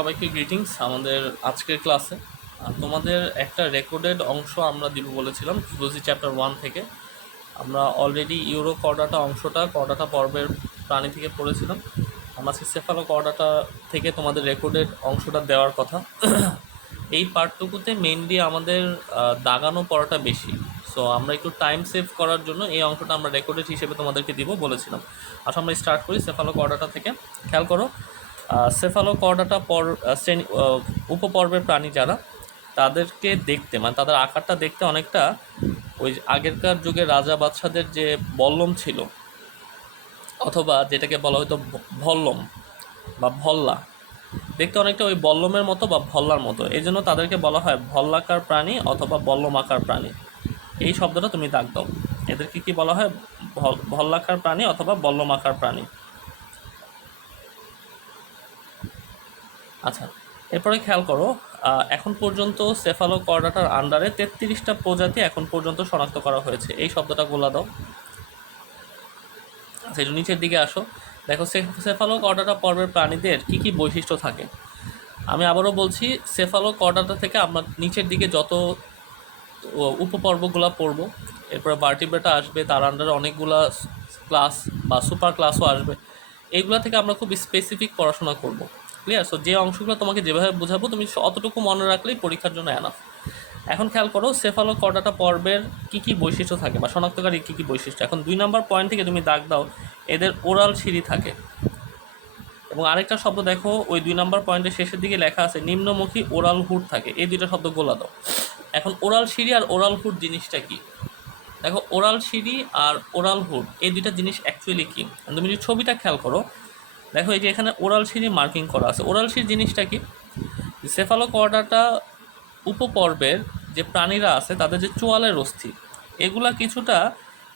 সবাইকে গ্রিটিংস আমাদের আজকের ক্লাসে। তোমাদের একটা রেকর্ডেড অংশ আমরা দিব বলেছিলাম জুলজি চ্যাপ্টার 1 থেকে। আমরা অলরেডি ইউরো কর্ডাটা অংশটা কর্ডাটা পর্বের প্রাণী থেকে পড়েছিলাম। আমরা আজকে সেফালো কর্ডাটা থেকে তোমাদের রেকর্ডেড অংশটা দেওয়ার কথা। এই পার্টটুকুতে মেইনলি আমাদের দাগানো পড়াটা বেশি, সো আমরা একটু টাইম সেভ করার জন্য এই অংশটা আমরা রেকর্ডেড হিসেবে তোমাদেরকে দিব বলেছিলাম। আচ্ছা, আমরা স্টার্ট করি সেফালো কর্ডাটা থেকে। খেয়াল করো, সেফালোকর্ডাটা শ্রেণী উপপর্বের প্রাণী যারা, তাদেরকে দেখতে মানে তাদের আকারটা দেখতে অনেকটা ওই আগেরকার যুগে রাজা বাদশাদের যে বল্লম ছিল, অথবা যেটাকে বলা হতো ভল্লম বা ভল্লা, দেখতে অনেকটা ওই বল্লমের মতো বা ভল্লার মতো। এই জন্য তাদেরকে বলা হয় ভল্লাকার প্রাণী অথবা বল্লমাকার প্রাণী। এই শব্দটা তুমি দাগ দাও, এদেরকে কি বলা হয়? ভল্লাকার প্রাণী অথবা বল্লমাকার প্রাণী। আচ্ছা, এরপরে খেয়াল করো, এখন পর্যন্ত সেফালোকর্ডাটার আন্ডারে 33টা প্রজাতি এখন পর্যন্ত শনাক্ত করা হয়েছে। এই শব্দটা গোলা দাও। আচ্ছা, একটু নিচের দিকে আসো, দেখো সেফালোকর্ডাটা পর্বের প্রাণীদের কি কি বৈশিষ্ট্য থাকে। আমি আবারও বলছি, সেফালোকর্ডাটা থেকে আমরা নিচের দিকে যত উপপর্বগুলো পড়বো, এরপরে ভার্টিব্রেটা আসবে, তার আন্ডারে অনেকগুলা ক্লাস বা সুপার ক্লাসও আসবে। এইগুলা থেকে আমরা খুব স্পেসিফিক পড়াশোনা করব। ক্লিয়ার? সো যে অংশগুলো তোমাকে যেভাবে বোঝাবো তুমি অতটুকু মনে রাখলেই পরীক্ষার জন্য এনাফ। এখন খেয়াল করো, সেফালোকর্ডাটা পর্বের কি কি বৈশিষ্ট্য থাকে বা শনাক্তকারী কী কী বৈশিষ্ট্য। এখন 2 নম্বর পয়েন্ট থেকে তুমি দাগ দাও, এদের ওরাল সিঁড়ি থাকে। এবং আরেকটা শব্দ দেখো, ওই 2 নম্বর পয়েন্টের শেষের দিকে লেখা আছে নিম্নমুখী ওরাল হুড থাকে। এই দুইটা শব্দ গোলা দাও। এখন ওরাল সিঁড়ি আর ওরাল হুড জিনিসটা কি? দেখো, ওরাল সিঁড়ি আর ওরাল হুড এই দুইটা জিনিস অ্যাকচুয়ালি কি, তুমি যদি ছবিটা খেয়াল করো, দেখো এই যে এখানে ওরাল সিঁড়ি মার্কিং করা আছে। ওরাল সিঁড়ি জিনিসটা কি? সেফালোকর্ডাটা উপপর্বের যে প্রাণীরা আছে তাদের যে চোয়ালের অস্থি, এগুলা কিছুটা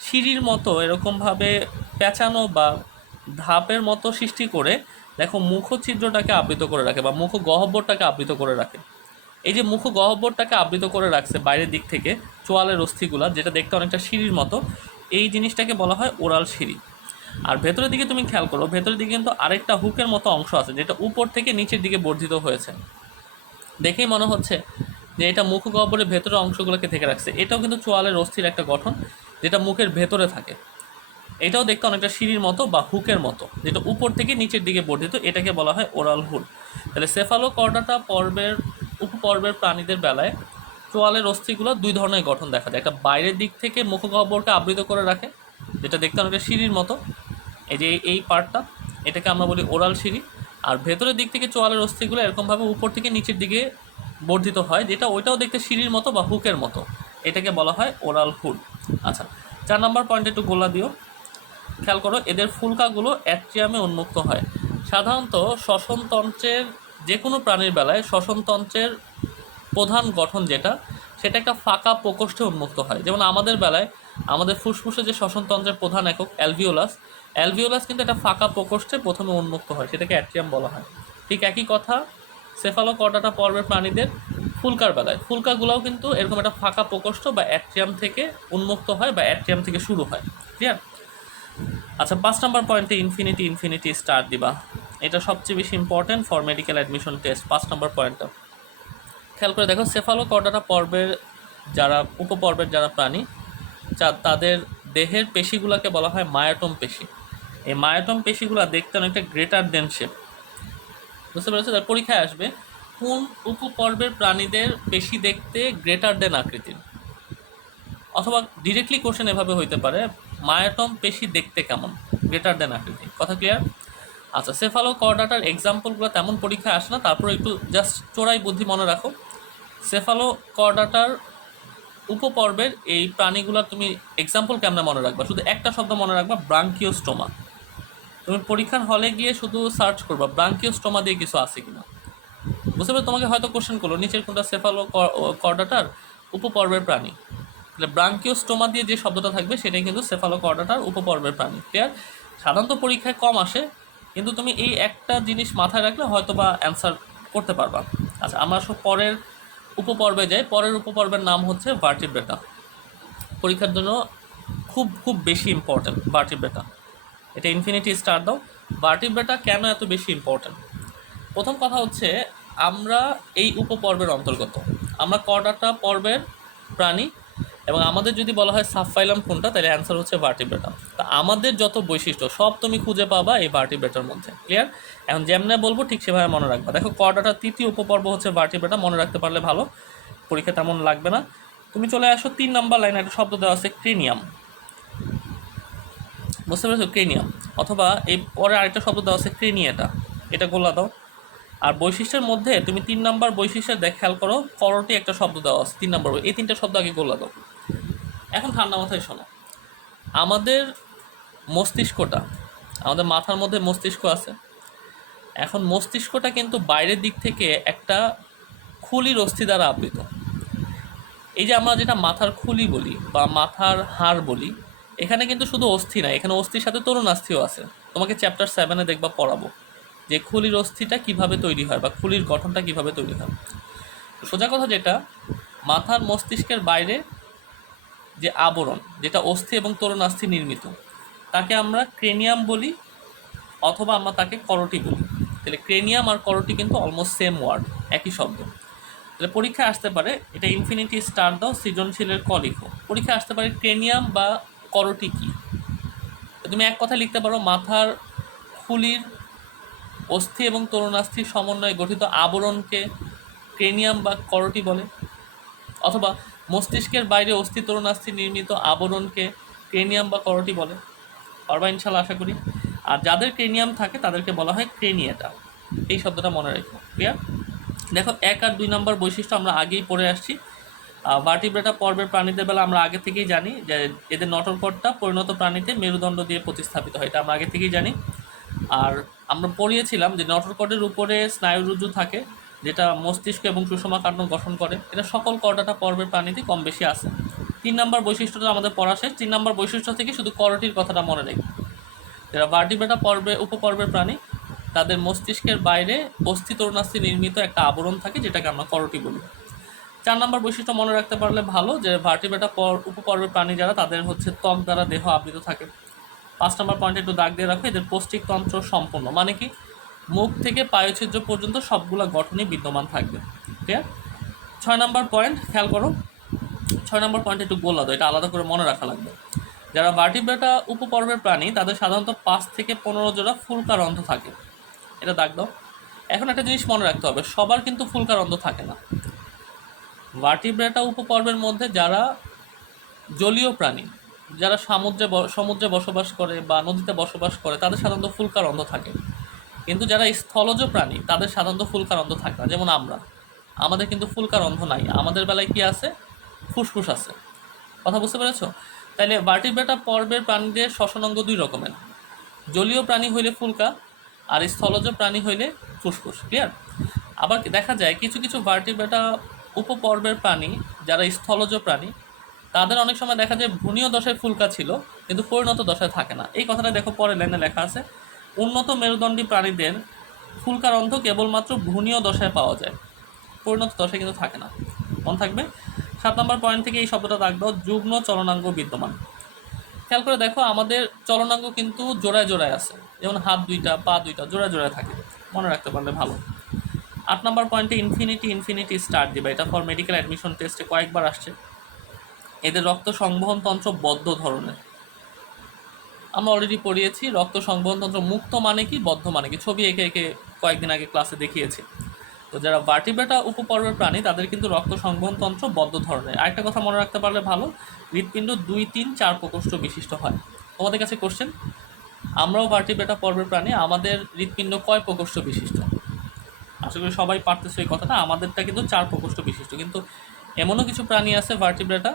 সিঁড়ির মতো এরকমভাবে পেঁচানো বা ধাপের মতো সৃষ্টি করে, দেখো মুখছিদ্রটাকে আবৃত করে রাখে বা মুখ গহ্বরটাকে আবৃত করে রাখে। এই যে মুখ গহ্বরটাকে আবৃত করে রাখছে বাইরের দিক থেকে চোয়ালের অস্থিগুলা, যেটা দেখতে অনেকটা সিঁড়ির মতো, এই জিনিসটাকে বলা হয় ওরাল সিঁড়ি। আর ভেতরের দিকে তুমি খেয়াল করো, ভেতরের দিকে কিন্তু আরেকটা হুকের মতো অংশ আছে, যেটা উপর থেকে নিচের দিকে বর্ধিত হয়েছে। দেখেই মনে হচ্ছে যে এটা মুখ গহ্বরের ভেতরের অংশগুলোকে থেকে রাখছে। এটাও কিন্তু চোয়ালের অস্থির একটা গঠন, যেটা মুখের ভেতরে থাকে। এটাও দেখতে অনেকটা সিঁড়ির মতো বা হুকের মতো, যেটা উপর থেকে নিচের দিকে বর্ধিত। এটাকে বলা হয় ওরাল হুড। তাহলে সেফালোকর্ডাটা উপপর্বের প্রাণীদের বেলায় চোয়ালের অস্থিগুলো 2 ধরনের গঠন দেখা যায়। একটা বাইরের দিক থেকে মুখগহ্বরকে আবৃত করে রাখে, যেটা দেখতে অনেকটা সিঁড়ির মতো। এই যে এই পার্টটা, এটাকে আমরা বলি ওরাল সিঁড়ি। আর ভেতরের দিক থেকে চোয়ালের অস্থিগুলো এরকমভাবে উপর থেকে নিচের দিকে বর্ধিত হয়, যেটা ওইটাও দেখতে সিঁড়ির মতো বা হুকের মতো। এটাকে বলা হয় ওরাল হুড। আচ্ছা, 4 নম্বর পয়েন্টে একটু গোলা দিও। খেয়াল করো, এদের ফুলকাগুলো অ্যাট্রিয়ামে উন্মুক্ত হয়। সাধারণত শ্বসনতন্ত্রের যে কোনো প্রাণীর বেলায় শ্বসনতন্ত্রের প্রধান গঠন যেটা, সেটা একটা ফাঁকা প্রকোষ্ঠে উন্মুক্ত হয়। যেমন আমাদের বেলায় আমাদের ফুসফুসে যে শ্বসনতন্ত্রের প্রধান একক অ্যালভিওলাস কিন্তু একটা ফাঁকা প্রকোষ্ঠে প্রথমে উন্মুক্ত হয়, সেটাকে অ্যাট্রিয়াম বলা হয়। ঠিক একই কথা সেফালোকর্ডাটা পর্বের প্রাণীদের ফুলকার বেলায়, ফুলকাগুলোও কিন্তু এরকম একটা ফাঁকা প্রকোষ্ঠ বা অ্যাট্রিয়াম থেকে উন্মুক্ত হয় বা অ্যাট্রিয়াম থেকে শুরু হয়। ক্লিয়ার? আচ্ছা, 5 নম্বর পয়েন্টে ইনফিনিটি স্টার দিবা। এটা সবচেয়ে বেশি important for medical admission test. 5 নম্বর পয়েন্টটা খেয়াল করে দেখো, সেফালোকর্ডাটা পর্বের যারা উপপর্বের যারা প্রাণী, তাদের দেহের পেশিগুলোকে বলা হয় মায়োটম পেশি। এই মায়োটম পেশিগুলো দেখতে অনেকটা গ্রেটার দেন শেপ। বুঝতে পেরেছো? তার পরীক্ষায় আসবে কোন উপপর্বের প্রাণীদের পেশি দেখতে গ্রেটার দেন আকৃতির, অথবা ডিরেক্টলি কোশ্চেন এভাবে হইতে পারে মায়োটম পেশি দেখতে কেমন, গ্রেটার দেন আকৃতি। কথা ক্লিয়ার? আচ্ছা, সেফালোকর্ডাটার এক্সাম্পলগুলো তেমন পরীক্ষায় আসে না, তারপরে একটু জাস্ট চোরাই বুদ্ধি মনে রাখো। সেফালোকর্ডাটার উপপর্বের এই প্রাণীগুলো তুমি এক্সাম্পল কেমনে মনে রাখবা? শুধু একটা শব্দ মনে রাখবা, ব্রাঙ্কিওস্টোমা। তুমি পরীক্ষার হলে গিয়ে শুধু সার্চ করবা ব্রাঙ্কিওস্টোমা দিয়ে কিছু আছে কিনা। বুঝতে পারবে? তোমাকে হয়তো কোশ্চেন করলো নিচের কোনটা সেফালোকর্ডাটার উপপর্বের প্রাণী, তাহলে ব্রাঙ্কিওস্টোমা দিয়ে যে শব্দটা থাকবে সেটাই কিন্তু সেফালোকর্ডাটার উপপর্বের প্রাণী। ক্লিয়ার? সাধারণত পরীক্ষায় কম আসে, কিন্তু তুমি এই একটা জিনিস মাথায় রাখলে হয়তো বা অ্যান্সার করতে পারবা। আচ্ছা, আমরা সব পরের উপপর্বে যাই। পরের উপপর্বের নাম হচ্ছে ভার্টিব্রেটা। পরীক্ষার জন্য খুব খুব বেশি ইম্পর্ট্যান্ট ভার্টিব্রেটা। এটা ইনফিনিটি স্টার দাও। ভার্টিব্রেটা কেন এত বেশি ইম্পর্ট্যান্ট? প্রথম কথা হচ্ছে আমরা এই উপপর্বের অন্তর্গত, আমরা কর্ডাটা পর্বের প্রাণী, এবং আমাদের যদি বলা হয় সাবফাইলাম কোনটা, তাহলে অ্যান্সার হচ্ছে ভার্টিব্রেটা। তা আমাদের যত বৈশিষ্ট্য সব তুমি খুঁজে পাবা এই ভার্টিব্রেটার মধ্যে। ক্লিয়ার? এখন যেমনে বলবো ঠিক সেভাবে মনে রাখবা। দেখো কর্ডাটার তৃতীয় উপপর্ব হচ্ছে ভার্টিব্রেটা, মনে রাখতে পারলে ভালো, পরীক্ষা তেমন লাগবে না। তুমি চলে আসো 3 নম্বর লাইনে, একটা শব্দ দেওয়া আছে ক্রেনিয়াম, বুঝতে পেরেছো? ক্রেনিয়াম, অথবা এই পরে আরেকটা শব্দ দেওয়া আছে ক্রেনিয়েটা, এটা গোলা দাও। আর বৈশিষ্ট্যের মধ্যে তুমি 3 নম্বর বৈশিষ্ট্যের খেয়াল করো, করটি একটা শব্দ দেওয়া আছে 3 নম্বর, এই 3টা শব্দ আগে গোলা দাও। এখন ঠান্ডা মাথায় শোনো, আমাদের মস্তিষ্কটা, আমাদের মাথার মধ্যে মস্তিষ্ক আছে। এখন মস্তিষ্কটা কিন্তু বাইরের দিক থেকে একটা খুলির অস্থি দ্বারা আবৃত। এই যে আমরা যেটা মাথার খুলি বলি বা মাথার হাড় বলি, এখানে কিন্তু শুধু অস্থি না, এখানে অস্থির সাথে তরুণাস্থিও আছে। তোমাকে চ্যাপ্টার 7-এ দেখবা পড়াবো যে খুলির অস্থিটা কিভাবে তৈরি হয় বা খুলির গঠনটা কিভাবে তৈরি হয়। সোজা কথা যেটা, মাথার মস্তিষ্কের বাইরে যে আবরণ, যেটা অস্থি এবং তরুণাস্থি নির্মিত, তাকে আমরা ক্রেনিয়াম বলি, অথবা আমরা তাকে করটি বলি। তাহলে ক্রেনিয়াম আর করটি কিন্তু অলমোস্ট সেম ওয়ার্ড, একই শব্দ। তাহলে পরীক্ষায় আসতে পারে, এটা ইনফিনিটি স্টার দাও, সৃজনশীলের ক লিখো, পরীক্ষায় আসতে পারে ক্রেনিয়াম বা করটি কি। তুমি এক কথা লিখতে পারো, মাথার খুলির অস্থি এবং তরুণাস্থির সমন্বয়ে গঠিত আবরণকে ক্রেনিয়াম বা করটি বলে, অথবা মস্তিষ্কের বাইরে অস্থি তরুণাস্থি নির্মিত আবরণকে ক্রেনিয়াম বা করটি বলে। পারবা ইনশাল্লাহ, আশা করি। আর যাদের ক্রেনিয়াম থাকে তাদেরকে বলা হয় ক্রেনিয়েটা, এই শব্দটা মনে রেখো। ক্লিয়ার? দেখো 1 আর 2 নম্বর বৈশিষ্ট্য আমরা আগেই পড়ে আসছি। ভার্টিব্রেটা পর্বের প্রাণীদের বেলা আমরা আগে থেকেই জানি যে এদের নটরকটটা পরিণত প্রাণীতে মেরুদণ্ড দিয়ে প্রতিস্থাপিত হয়, এটা আমরা আগে থেকেই জানি। আর আমরা পড়িয়েছিলাম যে নটরকটের উপরে স্নায়ুরজ্জু থাকে, যেটা মস্তিষ্ক এবং সুষমা কাণ্ড গঠন করে। এটা সকল করডাটা পর্বের প্রাণীতে কম বেশি আছে। 3 নম্বর বৈশিষ্ট্যটা আমাদের পড়া শেষ। 3 নম্বর বৈশিষ্ট্য থেকে শুধু করটির কথাটা মনে রেখে, যারা ভার্টিব্রেটা পর্বে উপপর্বের প্রাণী, তাদের মস্তিষ্কের বাইরে অস্থি তরুণাস্থি নির্মিত একটা আবরণ থাকে, যেটাকে আমরা করটি বলি। 4 নম্বর বৈশিষ্ট্য মনে রাখতে পারলে ভালো, যে ভার্টিব্রেটা উপপর্বের প্রাণী যারা, তাদের হচ্ছে ত্বক দ্বারা দেহ আবৃত থাকে। 5 নম্বর পয়েন্টে একটু দাগ দিয়ে রাখো, এদের পৌষ্টিকতন্ত্র সম্পূর্ণ, মানে কি মুখ থেকে পায়ুছিদ্র পর্যন্ত সবগুলো গঠনই বিদ্যমান থাকবে। ক্লিয়ার? 6 নম্বর পয়েন্ট খেয়াল করো, 6 নম্বর পয়েন্ট একটু গোলা দাও, এটা আলাদা করে মনে রাখা লাগবে। যারা ভার্টিব্রেটা উপপর্বের প্রাণী, তাদের সাধারণত 5 থেকে 15 জোড়া ফুলকা রন্ধ্র থাকে, এটা দাগ দাও। এখন একটা জিনিস মনে রাখতে হবে, সবার কিন্তু ফুলকা রন্ধ্র থাকে না। ভার্টিব্রেটা উপপর্বের মধ্যে যারা জলীয় প্রাণী, যারা সমুদ্রে বসবাস করে বা নদীতে বসবাস করে, তাদের সাধারণত ফুলকা রন্ধ্র থাকে। কিন্তু যারা স্থলজ প্রাণী, তাদের সাধারণত ফুলকা রন্ধ্র থাকে না। যেমন আমাদের কিন্তু ফুলকা রন্ধ্র নাই, আমাদের বেলায় কি আছে? ফুসফুস আছে। কথা বুঝতে পেরেছো? তাইলে ভার্টিব্রেটা পর্বের প্রাণীদের শ্বসনাঙ্গ 2 রকমের, জলীয় প্রাণী হইলে ফুলকা, আর স্থলজ প্রাণী হইলে ফুসফুস। ক্লিয়ার? আবার দেখা যায় কিছু কিছু ভার্টিব্রেটা উপপর্বের প্রাণী যারা স্থলজ প্রাণী, তাদের অনেক সময় দেখা যায় ভ্রূণীয় দশায় ফুলকা ছিল, কিন্তু পরিণত দশায় থাকে না। এই কথাটা দেখো পরের লাইনে লেখা আছে, উন্নত মেরুদণ্ডী প্রাণীদের ফুলকারন্ধ্র কেবলমাত্র ভ্রূণীয় দশায় পাওয়া যায়, পরিণত দশায় কিন্তু থাকে না। মনে থাকবে। 7 নম্বর পয়েন্ট থেকে এই শব্দটা দাগ দাও, যুগ্ম চলনাঙ্গ বিদ্যমান। খেয়াল করে দেখো, আমাদের চলনাঙ্গ কিন্তু জোড়ায় জোড়ায় আছে, যেমন হাত 2টা, পা 2টা জোড়ায় জোড়ায় থাকে, মনে রাখতে পারলে ভালো। 8 নম্বর পয়েন্টে ইনফিনিটি স্টার দিবা, এটা ফর মেডিকেল অ্যাডমিশন টেস্টে কয়েকবার আসছে। এদের রক্ত সংবহন তন্ত্র বদ্ধ ধরনের, আমরা অলরেডি পড়িয়েছি। রক্ত সংবহন তন্ত্র মুক্ত মানে কি, বদ্ধ মানে কি, ছবি এঁকে এঁকে কয়েকদিন আগে ক্লাসে দেখিয়েছি। তো যারা ভার্টিব্রেটা উপপর্বের প্রাণী, তাদের কিন্তু রক্ত সংবহন তন্ত্র বদ্ধ ধরনের। আরেকটা কথা মনে রাখতে পারলে ভালো, হৃৎপিণ্ড 2, 3, 4 প্রকোষ্ঠ বিশিষ্ট হয়। তোমাদের কাছে কোশ্চেন, আমরাও ভার্টিব্রেটা পর্বের প্রাণী, আমাদের হৃৎপিণ্ড কয় প্রকোষ্ঠ বিশিষ্ট? আশা করি সবাই পারতেছে এই কথাটা। আমাদেরটা কিন্তু 4 প্রকোষ্ঠ বিশিষ্ট, কিন্তু এমনও কিছু প্রাণী আছে ভার্টিব্রেটা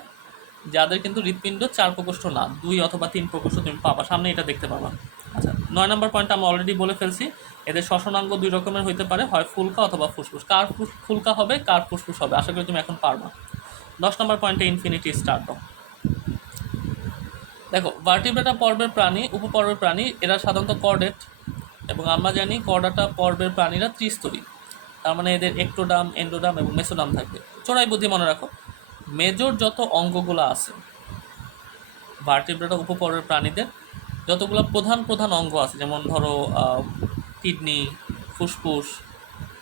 যাদের কিন্তু হৃৎপিণ্ড 4 প্রকোষ্ঠ না, 2 অথবা 3 প্রকোষ্ঠ তুমি পাবা, সামনে এটা দেখতে পাবা। আচ্ছা, 9 নম্বর পয়েন্ট আমরা অলরেডি বলে ফেলছি, এদের শ্বসনাঙ্গ 2 রকমের হইতে পারে, হয় ফুলকা অথবা ফুসফুস। কার ফুলকা হবে, কার ফুসফুস হবে, আশা করি তুমি এখন পারবা। 10 নম্বর পয়েন্টে ইনফিনিটি স্টার দাও। দেখো, ভার্টিব্রেটা পর্বের প্রাণী, উপপর্বের প্রাণী, এরা সাধারণত কর্ডেট, এবং আমরা জানি কর্ডাটা পর্বের প্রাণীরা ত্রিস্তরী। তার মানে এদের একটোডাম, এন্ডোডাম এবং মেসোডাম থাকবে। চোরাই বুদ্ধি মনে রাখো, মেজর যত অঙ্গগুলো আছে ভার্টিব্রেটা উপপর্বের প্রাণীদের, যতগুলো প্রধান প্রধান অঙ্গ আছে, যেমন ধরো কিডনি, ফুসফুস,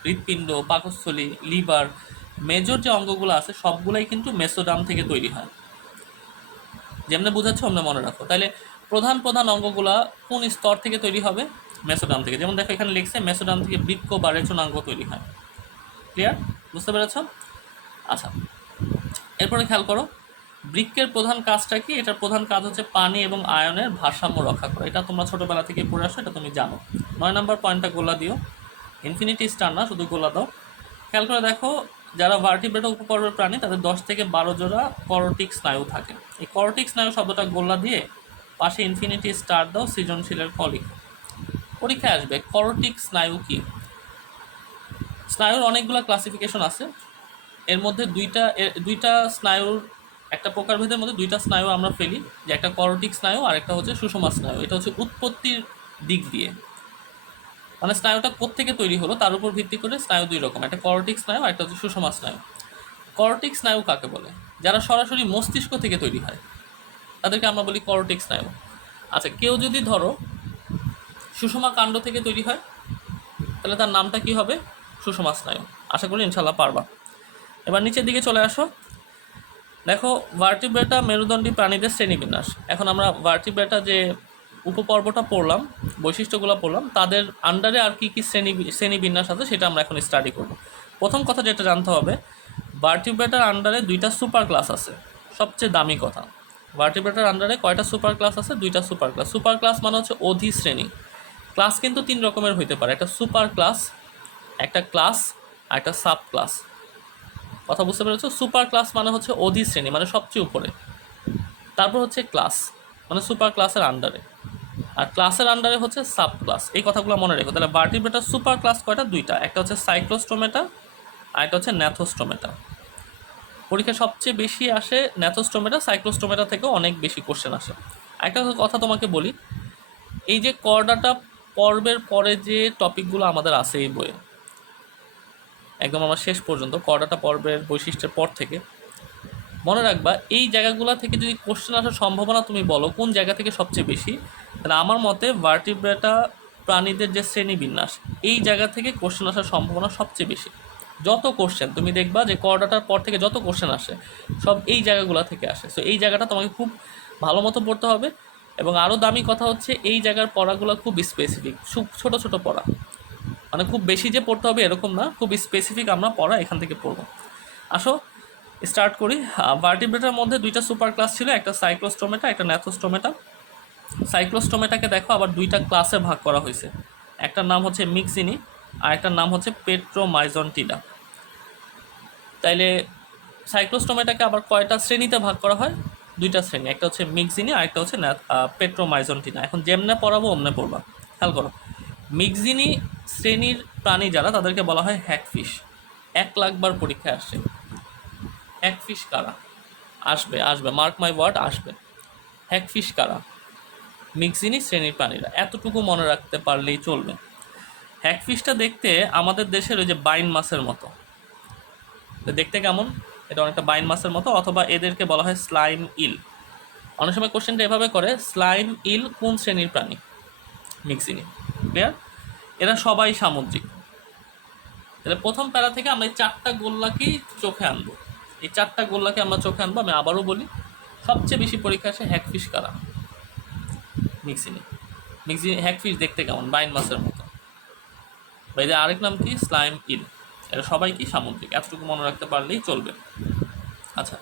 হৃৎপিণ্ড, পাকস্থলী, লিভার, মেজর যে অঙ্গগুলো আছে সবগুলাই কিন্তু মেসোডার্ম থেকে তৈরি হয়। যেমনি বুঝাচ্ছে অমনি মনে রাখো। তাহলে প্রধান প্রধান অঙ্গগুলা কোন স্তর থেকে তৈরি হবে? মেসোডার্ম থেকে। যেমন দেখো এখানে লিখছে মেসোডার্ম থেকে বৃক্ক বা রেচনাঙ্গ তৈরি হয়। ক্লিয়ার? বুঝতে পেরেছ? আচ্ছা, এরপরে খেয়াল করো, বৃক্কের প্রধান কাজটা কি? এটার প্রধান কাজ হচ্ছে পানি এবং আয়নের ভারসাম্য রক্ষা করা। এটা তোমরা ছোটোবেলা থেকে পড়ে আসো, এটা তুমি জানো। 9 নম্বর পয়েন্টটা গোলা দিও, ইনফিনিটি স্টার না, শুধু গোলা দাও। খেয়াল করে দেখো, যারা ভার্টিব্রেটা উপপর্বের প্রাণী তাদের 10 থেকে 12 জোড়া করোটিক স্নায়ু থাকে। এই করোটিক স্নায়ু শব্দটা গোলা দিয়ে পাশে ইনফিনিটি স্টার দাও, সৃজনশীলের ফলিক। পরীক্ষায় আসবে করোটিক স্নায়ু কি। স্নায়ুর অনেকগুলো ক্লাসিফিকেশন আছে, এর মধ্যে দুইটা স্নায়ুর একটা প্রকারভেদের মধ্যে দুইটা স্নায়ু আমরা ফেলি, যে একটা করোটিক স্নায়ু আর একটা হচ্ছে সুষমা স্নায়ু। এটা হচ্ছে উৎপত্তির দিক দিয়ে, মানে স্নায়ুটা কোত্থেকে তৈরি হলো তার উপর ভিত্তি করে স্নায়ু দুই রকম, একটা করোটিক স্নায়ু আর একটা হচ্ছে সুষমা স্নায়ু। করোটিক স্নায়ু কাকে বলে? যারা সরাসরি মস্তিষ্ক থেকে তৈরি হয় তাদেরকে আমরা বলি করোটিক স্নায়ু। আচ্ছা, কেউ যদি ধরো সুষমা কাণ্ড থেকে তৈরি হয় তাহলে তার নামটা কি হবে? সুষমা স্নায়ু। আশা করি ইনশাল্লাহ পারবা। এবার নিচের দিকে চলে আসো, দেখো ভার্টিব্রেটা মেরুদণ্ডী প্রাণীদের শ্রেণীবিন্যাস। এখন আমরা ভার্টিব্রেটা যে উপপর্বটা পড়লাম, বৈশিষ্ট্যগুলো পড়লাম, তাদের আন্ডারে আর কি কি শ্রেণীবিন্যাস আছে সেটা আমরা এখন স্টাডি করব। প্রথম কথা যেটা জানতে হবে, ভার্টিব্রেটার আন্ডারে 2টা সুপার ক্লাস আছে। সবচেয়ে দামি কথা, ভার্টিব্রেটার আন্ডারে কয়টা সুপার ক্লাস আছে? 2টা সুপার ক্লাস। সুপার ক্লাস মানে হচ্ছে অধিশ্রেণী। ক্লাস কিন্তু 3 রকমের হইতে পারে, একটা সুপার ক্লাস, একটা ক্লাস আর একটা সাব ক্লাস। কথা বুঝতে পেরেছো? সুপার ক্লাস মানে হচ্ছে অধিশ্রেণী, মানে সবচেয়ে উপরে। তারপর হচ্ছে ক্লাস, মানে সুপার ক্লাসের আন্ডারে। আর ক্লাসের আন্ডারে হচ্ছে সাব ক্লাস। এই কথাগুলো মনে রেখো। তাহলে ভার্টিব্রেটার সুপার ক্লাস কয়টা? 2টা, একটা হচ্ছে সাইক্লোস্টোমেটা আর একটা হচ্ছে ন্যাথোস্টোমেটা। পরীক্ষা সবচেয়ে বেশি আসে ন্যাথোস্টোমেটা, সাইক্লোস্টোমেটা থেকেও অনেক বেশি কোশ্চেন আসে। একটা কথা তোমাকে বলি, এই যে কর্ডাটা পর্বের পরে যে টপিকগুলো আমাদের আছে এই বইয়ে, একদম আমার শেষ পর্যন্ত কর্ডাটা পর্বের বৈশিষ্ট্যের পর থেকে মনে রাখবা, এই জায়গাগুলো থেকে যদি কোশ্চেন আসার সম্ভাবনা তুমি বলো কোন জায়গা থেকে সবচেয়ে বেশি, তাহলে আমার মতে ভার্টিব্রেটা প্রাণীদের যে শ্রেণীবিন্যাস, এই জায়গা থেকে কোশ্চেন আসার সম্ভাবনা সবচেয়ে বেশি। যত কোশ্চেন তুমি দেখবা যে কর্ডাটার পর থেকে যত কোশ্চেন আসে সব এই জায়গাগুলো থেকে আসে। সো এই জায়গাটা তোমাকে খুব ভালো মতো পড়তে হবে। এবং আরও দামি কথা হচ্ছে, এই জায়গার পড়াগুলো খুব স্পেসিফিক, খুব ছোটো ছোটো পড়া, মানে খুব বেশি যে পড়তে হবে এরকম না, খুব স্পেসিফিক আমরা পড়া এখান থেকে পড়বো। আসো স্টার্ট করি। ভার্টিব্রেটার মধ্যে 2টা সুপার ক্লাস ছিল, একটা সাইক্লোস্টোমেটা, একটা ন্যাথোস্টোমেটা। সাইক্লোস্টোমেটাকে দেখো আবার 2টা ক্লাসে ভাগ করা হয়েছে, একটার নাম হচ্ছে মিক্সিনি আর একটার নাম হচ্ছে পেট্রোমাইজন্টিডা। তাইলে সাইক্লোস্টোমেটাকে আবার কয়টা শ্রেণীতে ভাগ করা হয়? 2টা শ্রেণী, একটা হচ্ছে মিক্সিনি আর একটা হচ্ছে পেট্রোমাইজন্টিনা। এখন যেমনে পড়াবো অমনে পড়বা। খেয়াল করো, মিক্সিনি শ্রেণীর প্রাণী যারা, তাদেরকে বলা হয় হ্যাগফিশ। 1,00,000 বার পরীক্ষায় আসছে। হ্যাগফিশ কারা? আসবে আসবে, মার্ক মাই ওয়ার্ড, আসবে। হ্যাগফিশ কারা? মিক্সিনি শ্রেণীর প্রাণীরা। এতটুকু মনে রাখতে পারলেই চলবে। হ্যাগফিশটা দেখতে আমাদের দেশের ওই যে বাইন মাছের মতো। দেখতে কেমন? এটা অনেকটা বাইন মাছের মতো, অথবা এদেরকে বলা হয় স্লাইম ইল। অনেক সময় কোশ্চেনটা এভাবে করে, স্লাইম ইল কোন শ্রেণীর প্রাণী? মিক্সিনি। ক্লিয়ার? এরা সবাই সামুদ্রিক। তাহলে প্রথম প্যারা থেকে আমরা এই 4টা গোল্লাকেই চোখে আনবো। এই 4টা গোল্লাকে আমরা চোখে আনবো। আমি আবারও বলি, সবচেয়ে বেশি পরীক্ষা আসে হ্যাগফিশ কারা? মিক্সিনি। মিক্সিনি হ্যাগফিশ দেখতে কেমন? বাইন মাছের মতো। বা এদের আরেক নাম কি? স্লাইম ইল। এরা সবাই কি সামুদ্রিক। এতটুকু মনে রাখতে পারলেই চলবে। আচ্ছা,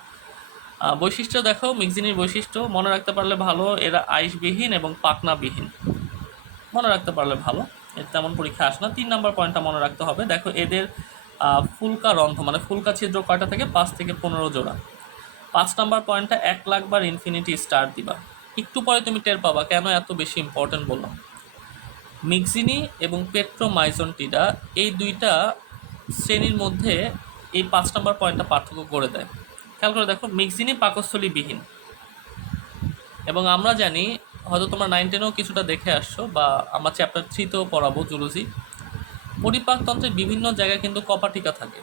বৈশিষ্ট্য দেখো, মিক্সিনির বৈশিষ্ট্য মনে রাখতে পারলে ভালো, এরা আইসবিহীন এবং পাখনাবিহীন। মনে রাখতে পারলে ভালো, এর তেমন পরীক্ষা আসে না। 3 নম্বর পয়েন্টটা মনে রাখতে হবে। দেখো এদের ফুলকা রন্ধ্র, মানে ফুলকা ছিদ্র কয়টা থেকে? 5 থেকে 15 জোড়া। 5 নম্বর পয়েন্টটা 1,00,000 বার ইনফিনিটি স্টার দিবা। একটু পরে তুমি টের পাবা কেন এত বেশি ইম্পর্টেন্ট বললাম। মিক্সিনি এবং পেট্রোমাইজন্টিডা এই 2টা শ্রেণীর মধ্যে এই 5 নম্বর পয়েন্টটা পার্থক্য করে দেয়। খেয়াল করে দেখো, মিক্সিনি পাকস্থলীবিহীন, এবং আমরা জানি, হয়তো তোমরা 9-10-এও কিছুটা দেখে আসছো, বা আমার চ্যাপ্টার 3-তেও পড়াবো জুলজি, পরিপাকতন্ত্রের বিভিন্ন জায়গায় কিন্তু কপাটিকা থাকে।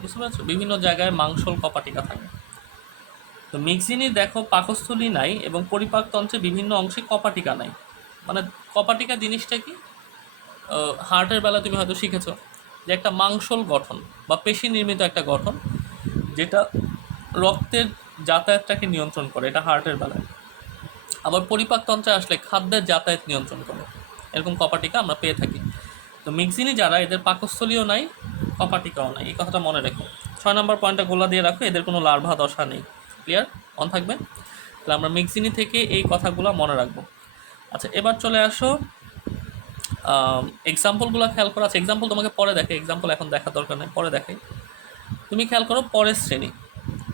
বুঝতে পারছো? বিভিন্ন জায়গায় মাংসল কপাটিকা থাকে। তো মিক্সিনি দেখো পাকস্থলী নাই এবং পরিপাকতন্ত্রে বিভিন্ন অংশে কপাটিকা নাই। মানে কপাটিকা জিনিসটা কি? হার্টের বেলা তুমি হয়তো শিখেছো, যে একটা মাংসল গঠন বা পেশি নির্মিত একটা গঠন, যেটা রক্তের যাতায়াতটাকে নিয়ন্ত্রণ করে, এটা হার্টের বেলায়। আবার পরিপাকতন্ত্রে আসলে খাদ্যের যাতায়াত নিয়ন্ত্রণ করে, এরকম কপাটিকা আমরা পেয়ে থাকি। তো মিক্সিনি যারা, এদের পাকস্থলীও নাই, কপাটিকাও নাই, এই কথাটা মনে রেখো। 6 নম্বর পয়েন্টটা গোলা দিয়ে রাখো, এদের কোনো লার্ভা দশা নেই। ক্লিয়ার? মন থাকবে? তাহলে আমরা মিক্সিনি থেকে এই কথাগুলো মনে রাখবো। আচ্ছা, এবার চলে আসো এক্সাম্পলগুলো খেয়াল করো। আচ্ছা, এক্সাম্পল তোমাকে পরে দেখে, এক্সাম্পল এখন দেখার দরকার নেই, পরে দেখে। তুমি খেয়াল করো পরের শ্রেণী।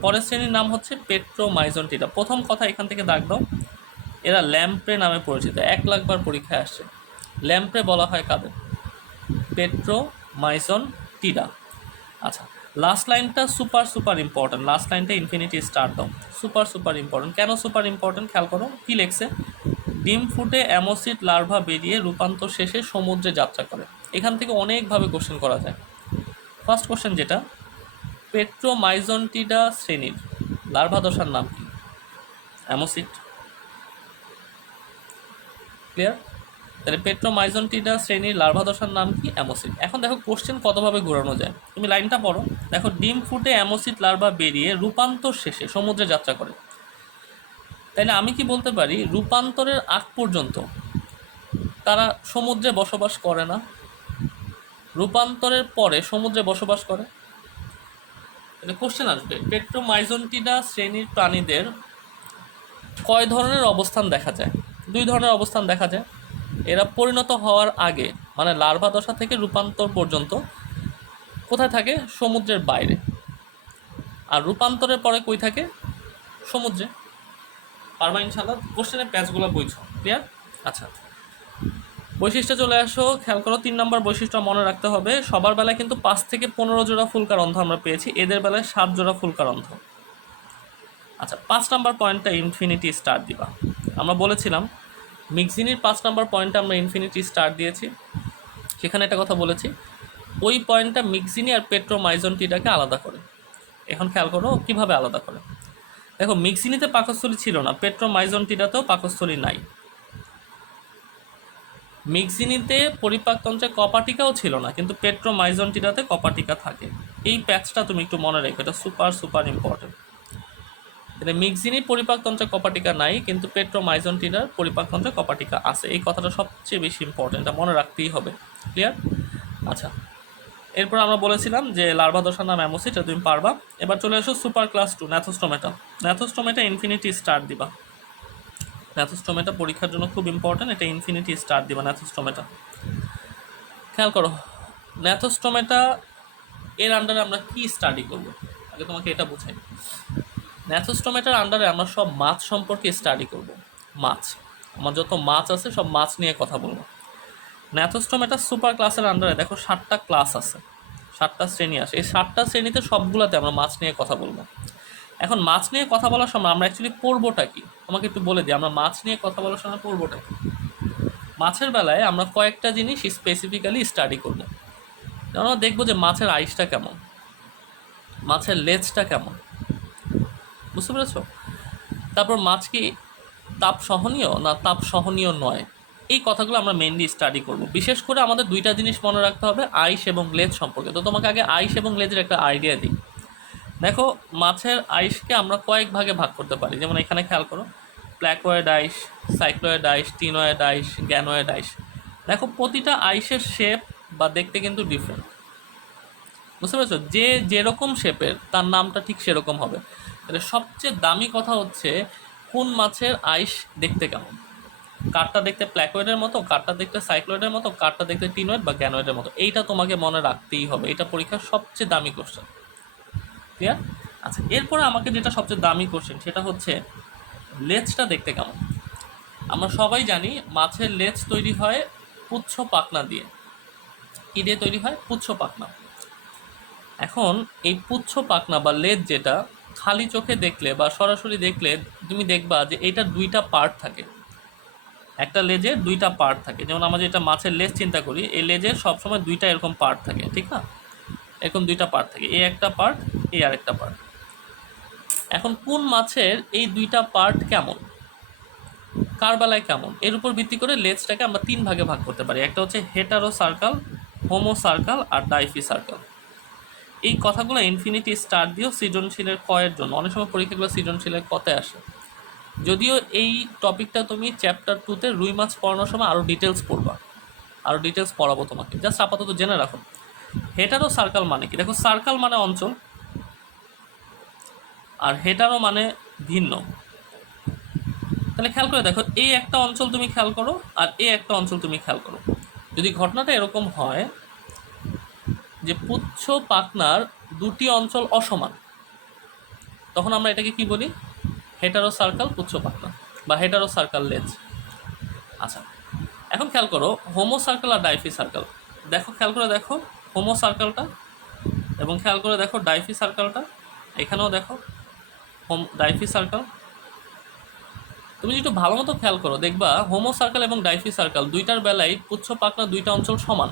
পরের শ্রেণীর নাম হচ্ছে পেট্রোমাইজন্টিডা। প্রথম কথা এখান থেকে দাগ দাও, এরা ল্যাম্প্রে নামে পরিচিত, 1,00,000 বার পরীক্ষায় আসছে। ল্যাম্প্রে বলা হয় কাদের? পেট্রোমাইজন্টিডা। আচ্ছা, লাস্ট লাইনটা সুপার ইম্পর্টেন্ট, লাস্ট লাইনটা ইনফিনিটি স্টার দাও। Super important. কেন সুপার ইম্পর্টেন্ট খেয়াল করো, কী লেখছে? ডিম ফুটে অ্যামোসিড লার্ভা বেরিয়ে রূপান্তর শেষে সমুদ্রে যাত্রা করে। এখান থেকে অনেকভাবে কোশ্চেন করা যায়। ফার্স্ট কোশ্চেন যেটা, পেট্রোমাইজন্টিডা শ্রেণীর লার্ভা দশার নাম কি? অ্যামোসিড। ক্লিয়ার? তাহলে পেট্রোমাইজন্টিডা শ্রেণীর লার্ভা দশার নাম কি? অ্যামোসিড। এখন দেখো কোশ্চেন কতভাবে ঘোরানো যায়, তুমি লাইনটা পড়ো। দেখো, ডিম ফুটে অ্যামোসিড লার্ভা বেরিয়ে রূপান্তর শেষে সমুদ্রে যাত্রা করে। তাইলে আমি কি বলতে পারি, রূপান্তরের আগ পর্যন্ত তারা সমুদ্রে বসবাস করে না, রূপান্তরের পরে সমুদ্রে বসবাস করে? তাহলে কোশ্চেন আসবে, পেট্রোমাইজন্টিডা শ্রেণীর প্রাণীদের কয় ধরনের অবস্থান দেখা যায়? 2 ধরনের অবস্থান দেখা যায়। এরা পরিণত হওয়ার আগে, মানে লার্ভা দশা থেকে রূপান্তর পর্যন্ত কোথায় থাকে? সমুদ্রের বাইরে। আর রূপান্তরের পরে কই থাকে? সমুদ্রে। পারবা ইনশাল্লাহ? কোশ্চেনের প্যাচগুলো বইছো। ক্লিয়ার? আচ্ছা, বৈশিষ্ট্যে চলে আসো। খেয়াল করো, 3 নম্বর বৈশিষ্ট্য মনে রাখতে হবে, সবার বেলায় কিন্তু 5 থেকে 15 জোড়া ফুলকার অন্ধ আমরা পেয়েছি, এদের বেলায় 7 জোড়া ফুলকার অন্ধ। আচ্ছা, 5 নম্বর পয়েন্টটা ইনফিনিটি স্টার দিবা। আমরা বলেছিলাম মিক্সিনির 5 নম্বর পয়েন্টটা আমরা ইনফিনিটি স্টার দিয়েছি, সেখানে একটা কথা বলেছি, ওই পয়েন্টটা মিক্সিনি আর পেট্রোমাইজন্টিডাকে আলাদা করে। এখন খেয়াল করো কীভাবে আলাদা করে। দেখো, মিক্সিনিতে পাকস্থলী ছিল না, পেট্রোমাইজন্টিডাতেও পাকস্থলী নাই। মিক্সিনিতে পরিপাকতন্ত্রে কপাটিকাও ছিল না, কিন্তু পেট্রোমাইজন্টিডাতে কপাটিকা থাকে। এই প্যাচটা তুমি একটু মনে রেখো, এটা সুপার ইম্পর্টেন্ট। তাহলে মিক্সিনির পরিপাকতন্ত্রে কপাটিকা নাই, কিন্তু পেট্রোমাইজন্টিডার পরিপাকতন্ত্রে কপাটিকা আছে। এই কথাটা সবচেয়ে বেশি ইম্পর্টেন্ট, এটা মনে রাখতেই হবে। ক্লিয়ার? আচ্ছা, এরপর আমরা বলেছিলাম যে লার্ভা দশার নাম অ্যামোসিড, এটা তুমি পারবা। এবার চলে আসো সুপার ক্লাস 2, ন্যাথোস্টোমেটা। ন্যাথোস্টোমেটা ইনফিনিটি স্টার দিবা। ন্যাথোস্টোমেটা পরীক্ষার জন্য খুব ইম্পর্টেন্ট, এটা ইনফিনিটি স্টার দিবা ন্যাথোস্টোমেটা। খেয়াল করো, ন্যাথোস্টোমেটা এর আন্ডারে আমরা কি স্টাডি করব, আগে তোমাকে এটা বুঝাই। ন্যাথোস্টোমেটার আন্ডারে আমরা সব মাছ সম্পর্কে স্টাডি করব। মাছ, আমার যত মাছ আছে সব মাছ নিয়ে কথা বলবো। ন্যাথোস্টোমেটা সুপার ক্লাসের আন্ডারে দেখো 7টা ক্লাস আছে, 7টা শ্রেণী আছে। এই 7টা শ্রেণীতে সবগুলোতে আমরা মাছ নিয়ে কথা বলবো। এখন মাছ নিয়ে কথা বলার সময় আমরা অ্যাকচুয়ালি পড়বোটা কি, আমাকে একটু বলে দিই। আমরা মাছ নিয়ে কথা বলার সময় পড়বোটা কি? মাছের বেলায় আমরা কয়েকটা জিনিস স্পেসিফিক্যালি স্টাডি করব। যেমন আমরা দেখবো যে মাছের আইসটা কেমন, মাছের লেজটা কেমন, বুঝতে পেরেছ? তারপর মাছ কি তাপ সহনীয় না তাপ সহনীয় নয়, এই কথাগুলো আমরা মেনলি স্টাডি করব। বিশেষ করে আমাদের 2টা জিনিস মনে রাখতে হবে আইস এবং লেজ সম্পর্কে। তো তোমাকে আগে আইস এবং লেজের একটা আইডিয়া দিই। দেখো, মাছের আইসকে আমরা কয়েক ভাগে ভাগ করতে পারি। যেমন এখানে খেয়াল করো, প্ল্যাকোয়েড আইস, সাইক্লোয়েড আইস, টিনোয়েড আইস, গ্যানোয়েড আইস। দেখো, প্রতিটা আইসের শেপ বা দেখতে কিন্তু ডিফারেন্ট, বুঝতে পেরেছো? যে যেরকম শেপের তার নামটা ঠিক সেরকম হবে। তাহলে সবচেয়ে দামি কথা হচ্ছে কোন মাছের আইস দেখতে কেমন। কারটা দেখতে প্ল্যাকোয়েডের মতো, কারটা দেখতে সাইক্লোয়েডের মতো, কারটা দেখতে টিনোয়েড বা গ্যানোয়েডের মতো। এইটা তোমাকে মনে রাখতেই হবে, এটা পরীক্ষার সবচেয়ে দামি কোশ্চেন। ক্লিয়ার? আচ্ছা, এরপরে আমাকে যেটা সবচেয়ে দামি কোশ্চেন সেটা হচ্ছে লেজটা দেখতে কেমন। আমরা সবাই জানি মাছের লেজ তৈরি হয় পুচ্ছ পাখনা দিয়ে। কী দিয়ে তৈরি হয়? পুচ্ছ পাখনা। এখন এই পুচ্ছ পাখনা বা লেজ যেটা খালি চোখে দেখলে বা সরাসরি দেখলে তুমি দেখবা যে এটা 2টা পার্ট থাকে। একটা লেজের 2টা পার্ট থাকে। যেমন আমরা যেটা মাছের লেজ চিন্তা করি, এই লেজের সবসময় 2টা এরকম পার্ট থাকে, ঠিক না? এরকম 2টা পার্ট থাকে, এই একটা পার্ট, এই আরেকটা পার্ট। এখন কোন মাছের এই 2টা পার্ট কেমন, কার বেলায় কেমন, এর উপর ভিত্তি করে লেজটাকে আমরা 3 ভাগে ভাগ করতে পারি। একটা হচ্ছে হেটারো সার্কাল, হোমো সার্কেল আর ডাইফি সার্কেল। এই কথাগুলো ইনফিনিটি স্টার দিয়েও সৃজনশীলের কয়ের জন্য অনেক সময় পরীক্ষাগুলো সৃজনশীলের কতে আসে। যদিও এই টপিকটা তুমি চ্যাপ্টার 2-তে রুই মাছ পড়ানোর সময় আরও ডিটেলস পড়বা, আরও ডিটেলস পড়াবো তোমাকে, জাস্ট আপাতত জেনে রাখো। হেটারো সার্কেল মানে কি? দেখো, সার্কেল মানে অঞ্চল, আর হেটারো মানে ভিন্ন। তাহলে খেয়াল করে দেখো, এই একটা অঞ্চল তুমি খেয়াল করো আর এই একটা অঞ্চল তুমি খেয়াল করো। যদি ঘটনাটা এরকম হয় যে পুচ্ছ পাখনার দুটি অঞ্চল অসমান, তখন আমরা এটাকে কি বলি? হেটারো সার্কেল পুচ্ছ পাখনা বা হেটারো সার্কেল লেজ। আচ্ছা, এখন খেয়াল করো হোমো সার্কেল আর ডাইফি সার্কেল। দেখো, খেয়াল করে দেখো হোমো সার্কেলটা, এবং খেয়াল করে দেখো ডাইফি সার্কেলটা। এখানেও দেখো ডাইফি সার্কেল। তুমি যদি একটু ভালো মতো খেয়াল করো দেখবা হোমো সার্কেল এবং ডাইফি সার্কেল দুইটার বেলায় পুচ্ছ পাখনা দুইটা অঞ্চল সমান।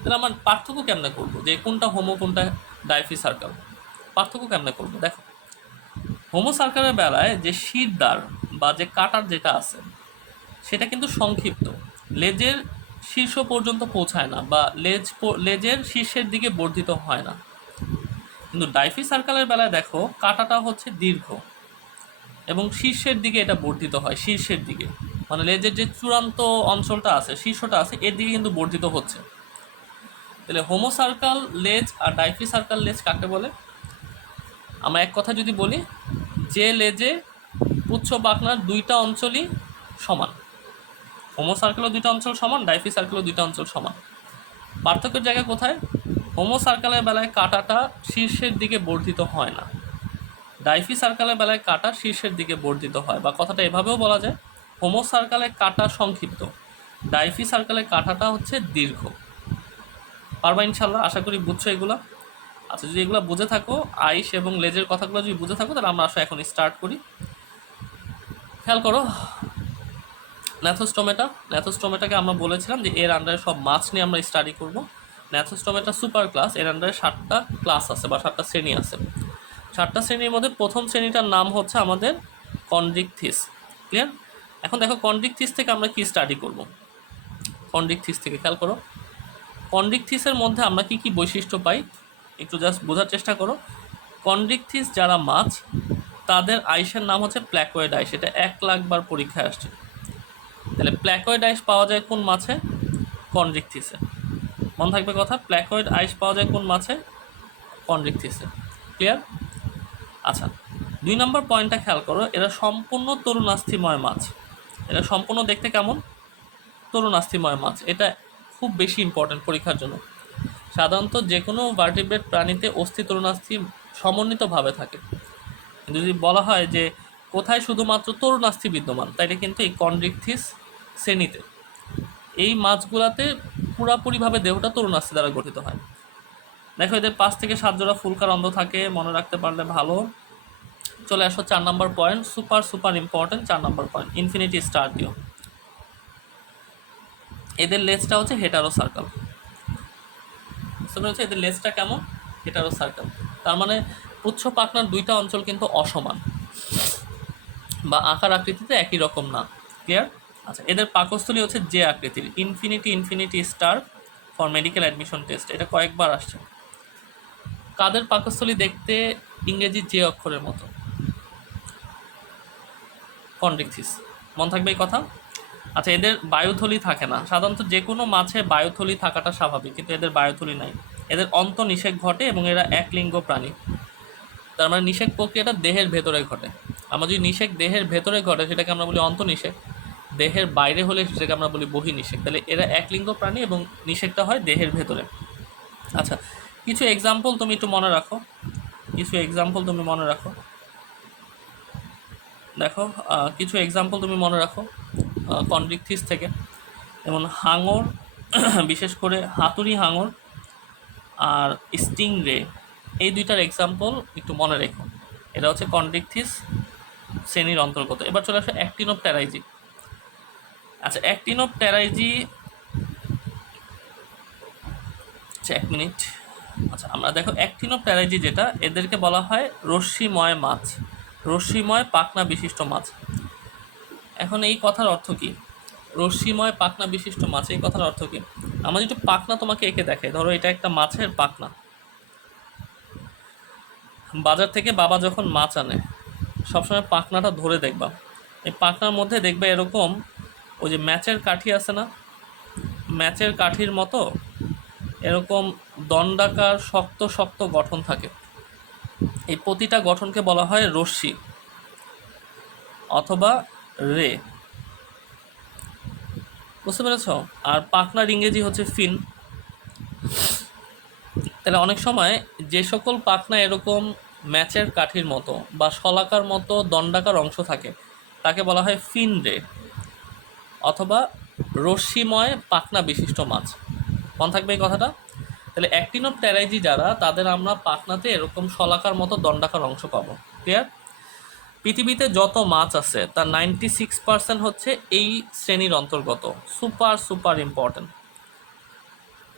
তাহলে আমার পার্থক্য কেমনে করবো যে কোনটা হোমো কোনটা ডাইফি সার্কেল? পার্থক্য কেমনে করবো? দেখো, হোমো সার্কেলের বেলায় যে শিরদার বা যে কাটার যেটা আছে সেটা কিন্তু সংক্ষিপ্ত, লেজের শীর্ষ পর্যন্ত পৌঁছায় না বা লেজের শীর্ষের দিকে বর্ধিত হয় না। কিন্তু ডাইফি সার্কেলের বেলায় দেখো কাটাটা হচ্ছে দীর্ঘ এবং শীর্ষের দিকে এটা বর্ধিত হয়, শীর্ষের দিকে, মানে লেজের যে চূড়ান্ত অঞ্চলটা আছে, শীর্ষটা আছে, এর দিকে কিন্তু বর্ধিত হচ্ছে। তাহলে হোমো সার্কেল লেজ আর ডাইফি সার্কেল লেজ কাকে বলে? আমরা এক কথা যদি বলি, যে লেজে পুচ্ছ পাখনার দুইটা অঞ্চলই সমান। হোমো সার্কেলও দুইটা অঞ্চল সমান, ডাইফি সার্কেলও দুইটা অঞ্চল সমান। পার্থক্যের জায়গা কোথায়? হোমো সার্কেলের বেলায় কাটাটা শীর্ষের দিকে বর্ধিত হয় না, ডাইফি সার্কেলের বেলায় কাটা শীর্ষের দিকে বর্ধিত হয়। বা কথাটা এভাবেও বলা যায়, হোমো সার্কেলে কাটা সংক্ষিপ্ত, ডাইফি সার্কেলে কাটাটা হচ্ছে দীর্ঘ। পারবা ইনশাল্লাহ? আশা করি বুঝছো এগুলো। আচ্ছা, যদি এগুলো বুঝে থাকো, আইস এবং লেজের কথাগুলো যদি বুঝে থাকো, তাহলে আমরা আসলে এখন স্টার্ট করি। খেয়াল করো ন্যাথোস্টোমেটাকে আমরা বলেছিলাম যে এর আন্ডারে সব মাছ নিয়ে আমরা স্টাডি করব। ন্যাথোস্টোমেটা সুপার ক্লাস, এর আন্ডারে 7টা ক্লাস আছে বা 7টা শ্রেণী আছে। 7টা শ্রেণীর মধ্যে প্রথম শ্রেণীটার নাম হচ্ছে আমাদের কন্ড্রিকথিস। ক্লিয়ার? এখন দেখো কন্ড্রিকথিস থেকে আমরা কি স্টাডি করব। কন্ড্রিকথিস থেকে খেয়াল করো, কন্ড্রিকথিসের মধ্যে আমরা কি কি বৈশিষ্ট্য পাই একটু জাস্ট বোঝার চেষ্টা করো। কন্ড্রিকথিস যারা মাছ, তাদের আইসের নাম হচ্ছে প্ল্যাকয়েড আইস। এটা 1,00,000 বার পরীক্ষায় আসছে। তাহলে প্ল্যাকয়েড আইস পাওয়া যায় কোন মাছে? কন্ড্রিকথিসে। মনে থাকবে কথা, প্ল্যাকয়েড আইস পাওয়া যায় কোন মাছে? কন্ড্রিকথিসে। ক্লিয়ার? আচ্ছা, 2 নম্বর পয়েন্টটা খেয়াল করো, এরা সম্পূর্ণ তরুণাস্থিময় মাছ। এরা সম্পূর্ণ দেখতে কেমন? তরুণাস্থিময় মাছ। এটা খুব বেশি ইম্পর্টেন্ট পরীক্ষার জন্য। সাধারণত যে কোনো ভার্টিব্রেট প্রাণীতে অস্থি তরুণাস্থি সমন্বিতভাবে থাকে, কিন্তু যদি বলা হয় যে কোথায় শুধুমাত্র তরুণাস্থি বিদ্যমান, তাইলে কিন্তু এই কন্ড্রিকথিস শ্রেণীতে এই মাছগুলাতে পুরাপুরিভাবে দেহটা তরুণাস্থি দ্বারা গঠিত হয়। দেখো এদের 5 থেকে 7 জোড়া ফুলকার অন্ধ থাকে, মনে রাখতে পারলে ভালো। চলে আসো 4 নম্বর পয়েন্ট, সুপার ইম্পর্টেন্ট 4 নম্বর পয়েন্ট, ইনফিনিটি স্টার দিও। এদের লেজটা হচ্ছে হেটারো সার্কেল। হচ্ছে এদের লেজটা কেমন? Hetero circle. তার মানে পুচ্ছ পাখনার দুইটা অঞ্চল কিন্তু অসমান বা আকার আকৃতিতে একই রকম না। ক্লিয়ার? আচ্ছা, এদের পাকস্থলী হচ্ছে যে আকৃতির, infinity star for medical admission test. এটা কয়েকবার আসছে। কাদের পাকস্থলী দেখতে ইংরেজি যে অক্ষরের মতো? কন্ড্রিকথিস। মনে থাকবে এই কথা। আচ্ছা, এদের বায়ুথলি থাকে না। সাধারণত যে কোনো মাছে বায়ুথলি থাকাটা স্বাভাবিক, কিন্তু এদের বায়ুথলি নাই। এদের অন্তঃনিষেক ঘটে এবং এরা একলিঙ্গ প্রাণী। তার মানে নিষেক প্রক্রিয়াটা দেহের ভেতরে ঘটে। আমরা যদি নিষেক দেহের ভেতরে ঘটে সেটাকে আমরা বলি অন্তঃনিষেক, দেহের বাইরে হলে সেটাকে আমরা বলি বহির্নিষেক। তাহলে এরা একলিঙ্গ প্রাণী এবং নিষেকটা হয় দেহের ভেতরে। আচ্ছা, কিছু এক্সাম্পল তুমি একটু মনে রাখো, দেখো কিছু এক্সাম্পল তুমি মনে রাখো কন্ড্রিকথিস থেকে। যেমন হাঙর, বিশেষ করে হাতুড়ি হাঙর আর স্টিংরে, এই দুইটার এক্সাম্পল একটু মনে রেখো। এটা হচ্ছে কন্ড্রিকথিস শ্রেণীর অন্তর্গত। এবার চলে আসো অ্যাক্টিনোপটেরাইজি। আচ্ছা, অ্যাক্টিনোপটেরাইজি, আচ্ছা 1 মিনিট। আচ্ছা, আমরা দেখো অ্যাক্টিনোপটেরাইজি যেটা, এদেরকে বলা হয় রশ্মিময় মাছ, রশ্মিময় পাখনা বিশিষ্ট মাছ। এখন এই কথার অর্থ কি? রশ্মিময় পাখনা বিশিষ্ট মাছ, এই কথার অর্থ কি? আমার একটু পাখনা তোমাকে এঁকে দেখাই। ধরো এটা একটা মাছের পাখনা। বাজার থেকে বাবা যখন মাছ আনে সবসময় পাখনাটা ধরে দেখবা, এই পাখনার মধ্যে দেখবে এরকম ওই যে ম্যাচের কাঠি আছে না, ম্যাচের কাঠির মতো এরকম দণ্ডাকার শক্ত শক্ত গঠন থাকে। এই প্রতিটা গঠনকে বলা হয় রশ্মি অথবা রে। বুঝতে পেরেছ? আর পাখনার ইংরেজি হচ্ছে ফিন। তাহলে অনেক সময় যে সকল পাখনা এরকম ম্যাচের কাঠির মতো বা শলাকার মতো দণ্ডাকার অংশ থাকে তাকে বলা হয় ফিন রে অথবা রশ্মিময় পাখনা বিশিষ্ট মাছ। মনে থাকবে এই কথাটা? তাহলে অ্যাক্টিনোপটেরাইজি যারা, তাদের আমরা পাখনাতে এরকম শলাকার মতো দণ্ডাকার অংশ পাবো। ক্লিয়ার? পৃথিবীতে যত মাছ আছে তার 96% হচ্ছে এই শ্রেণীর অন্তর্গত। Super super important.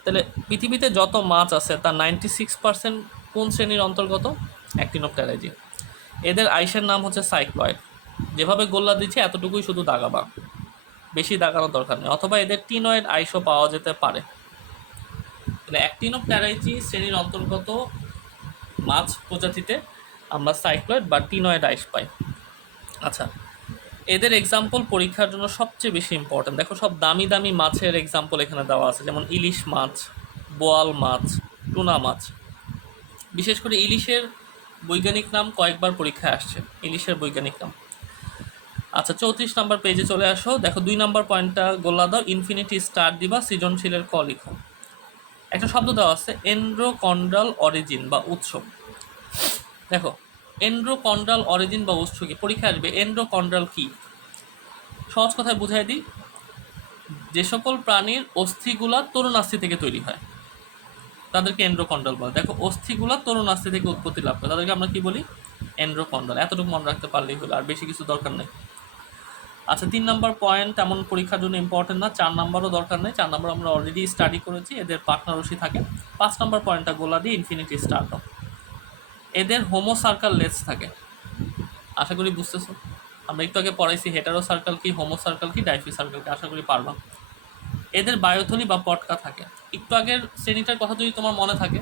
তাহলে পৃথিবীতে যত মাছ আছে তার 96% কোন শ্রেণীর অন্তর্গত? অ্যাক্টিনোপটেরাইজি। এদের আইসের নাম হচ্ছে সাইক্লয়েড। যেভাবে গোল্লা দিচ্ছে এতটুকুই শুধু দাগাবা, বেশি দাগানোর দরকার নেই। অথবা এদের টিনয়েড আইসও পাওয়া যেতে পারে। তাহলে অ্যাক্টিনোপটেরাইজি শ্রেণীর অন্তর্গত মাছ প্রজাতিতে আমরা সাইক্লয়েড বা টিনয়েড আইস পাই। আচ্ছা, এদের এক্সাম্পল পরীক্ষার জন্য সবচেয়ে বেশি ইম্পর্টেন্ট। দেখো সব দামি দামি মাছের এক্সাম্পল এখানে দেওয়া আছে, যেমন ইলিশ মাছ, বোয়াল মাছ, টুনা মাছ। বিশেষ করে ইলিশের বৈজ্ঞানিক নাম কয়েকবার পরীক্ষায় আসছে, ইলিশের বৈজ্ঞানিক নাম। আচ্ছা, 34 নম্বর পেজে চলে আসো। দেখো 2 নম্বর পয়েন্টটা গোল্লা দাও, ইনফিনিটি স্টার দিবা, সৃজনশীলের ক লিখো। একটা শব্দ দেওয়া আছে এন্ড্রোকন্ড্রাল অরিজিন বা উৎস। দেখো এন্ড্রোকন্ড্রাল অরিজিন বা উৎস কি? পরীক্ষা আসবে এন্ড্রোকন্ড্রাল কি। সহজ কথায় বুঝাই দিই, যে সকল প্রাণীর অস্থিগুলা তরুণাস্থি থেকে তৈরি হয় তাদেরকে এন্ড্রোকন্ড্রাল বলে। দেখো অস্থিগুলা তরুণাস্থি থেকে উৎপত্তি লাভ করে, তাদেরকে আমরা কি বলি? এন্ড্রোকন্ড্রাল। এতটুকু মনে রাখতে পারলেই হলো, আর বেশি কিছু দরকার নেই। আচ্ছা, 3 নম্বর পয়েন্ট এমন পরীক্ষার জন্য ইম্পর্টেন্ট না, 4 নম্বরও দরকার নেই। 4 নম্বর আমরা অলরেডি স্টাডি করেছি, এদের পাখনা রশ্মি থাকে। 5 নম্বর পয়েন্টটা গোলা দিয়ে ইনফিনিটি স্টার দাও। এদের হোমো সার্কাল লেজ থাকে, আশা করি বুঝতেছো। আমরা একটু আগে পড়াইছি হেটারো সার্কেল কি, হোমো সার্কেল কি, ডাইফি সার্কেল কি, আশা করি পারবা। এদের বায়োথলি বা পটকা থাকে। একটু আগের শ্রেণীটার কথা যদি তোমার মনে থাকে,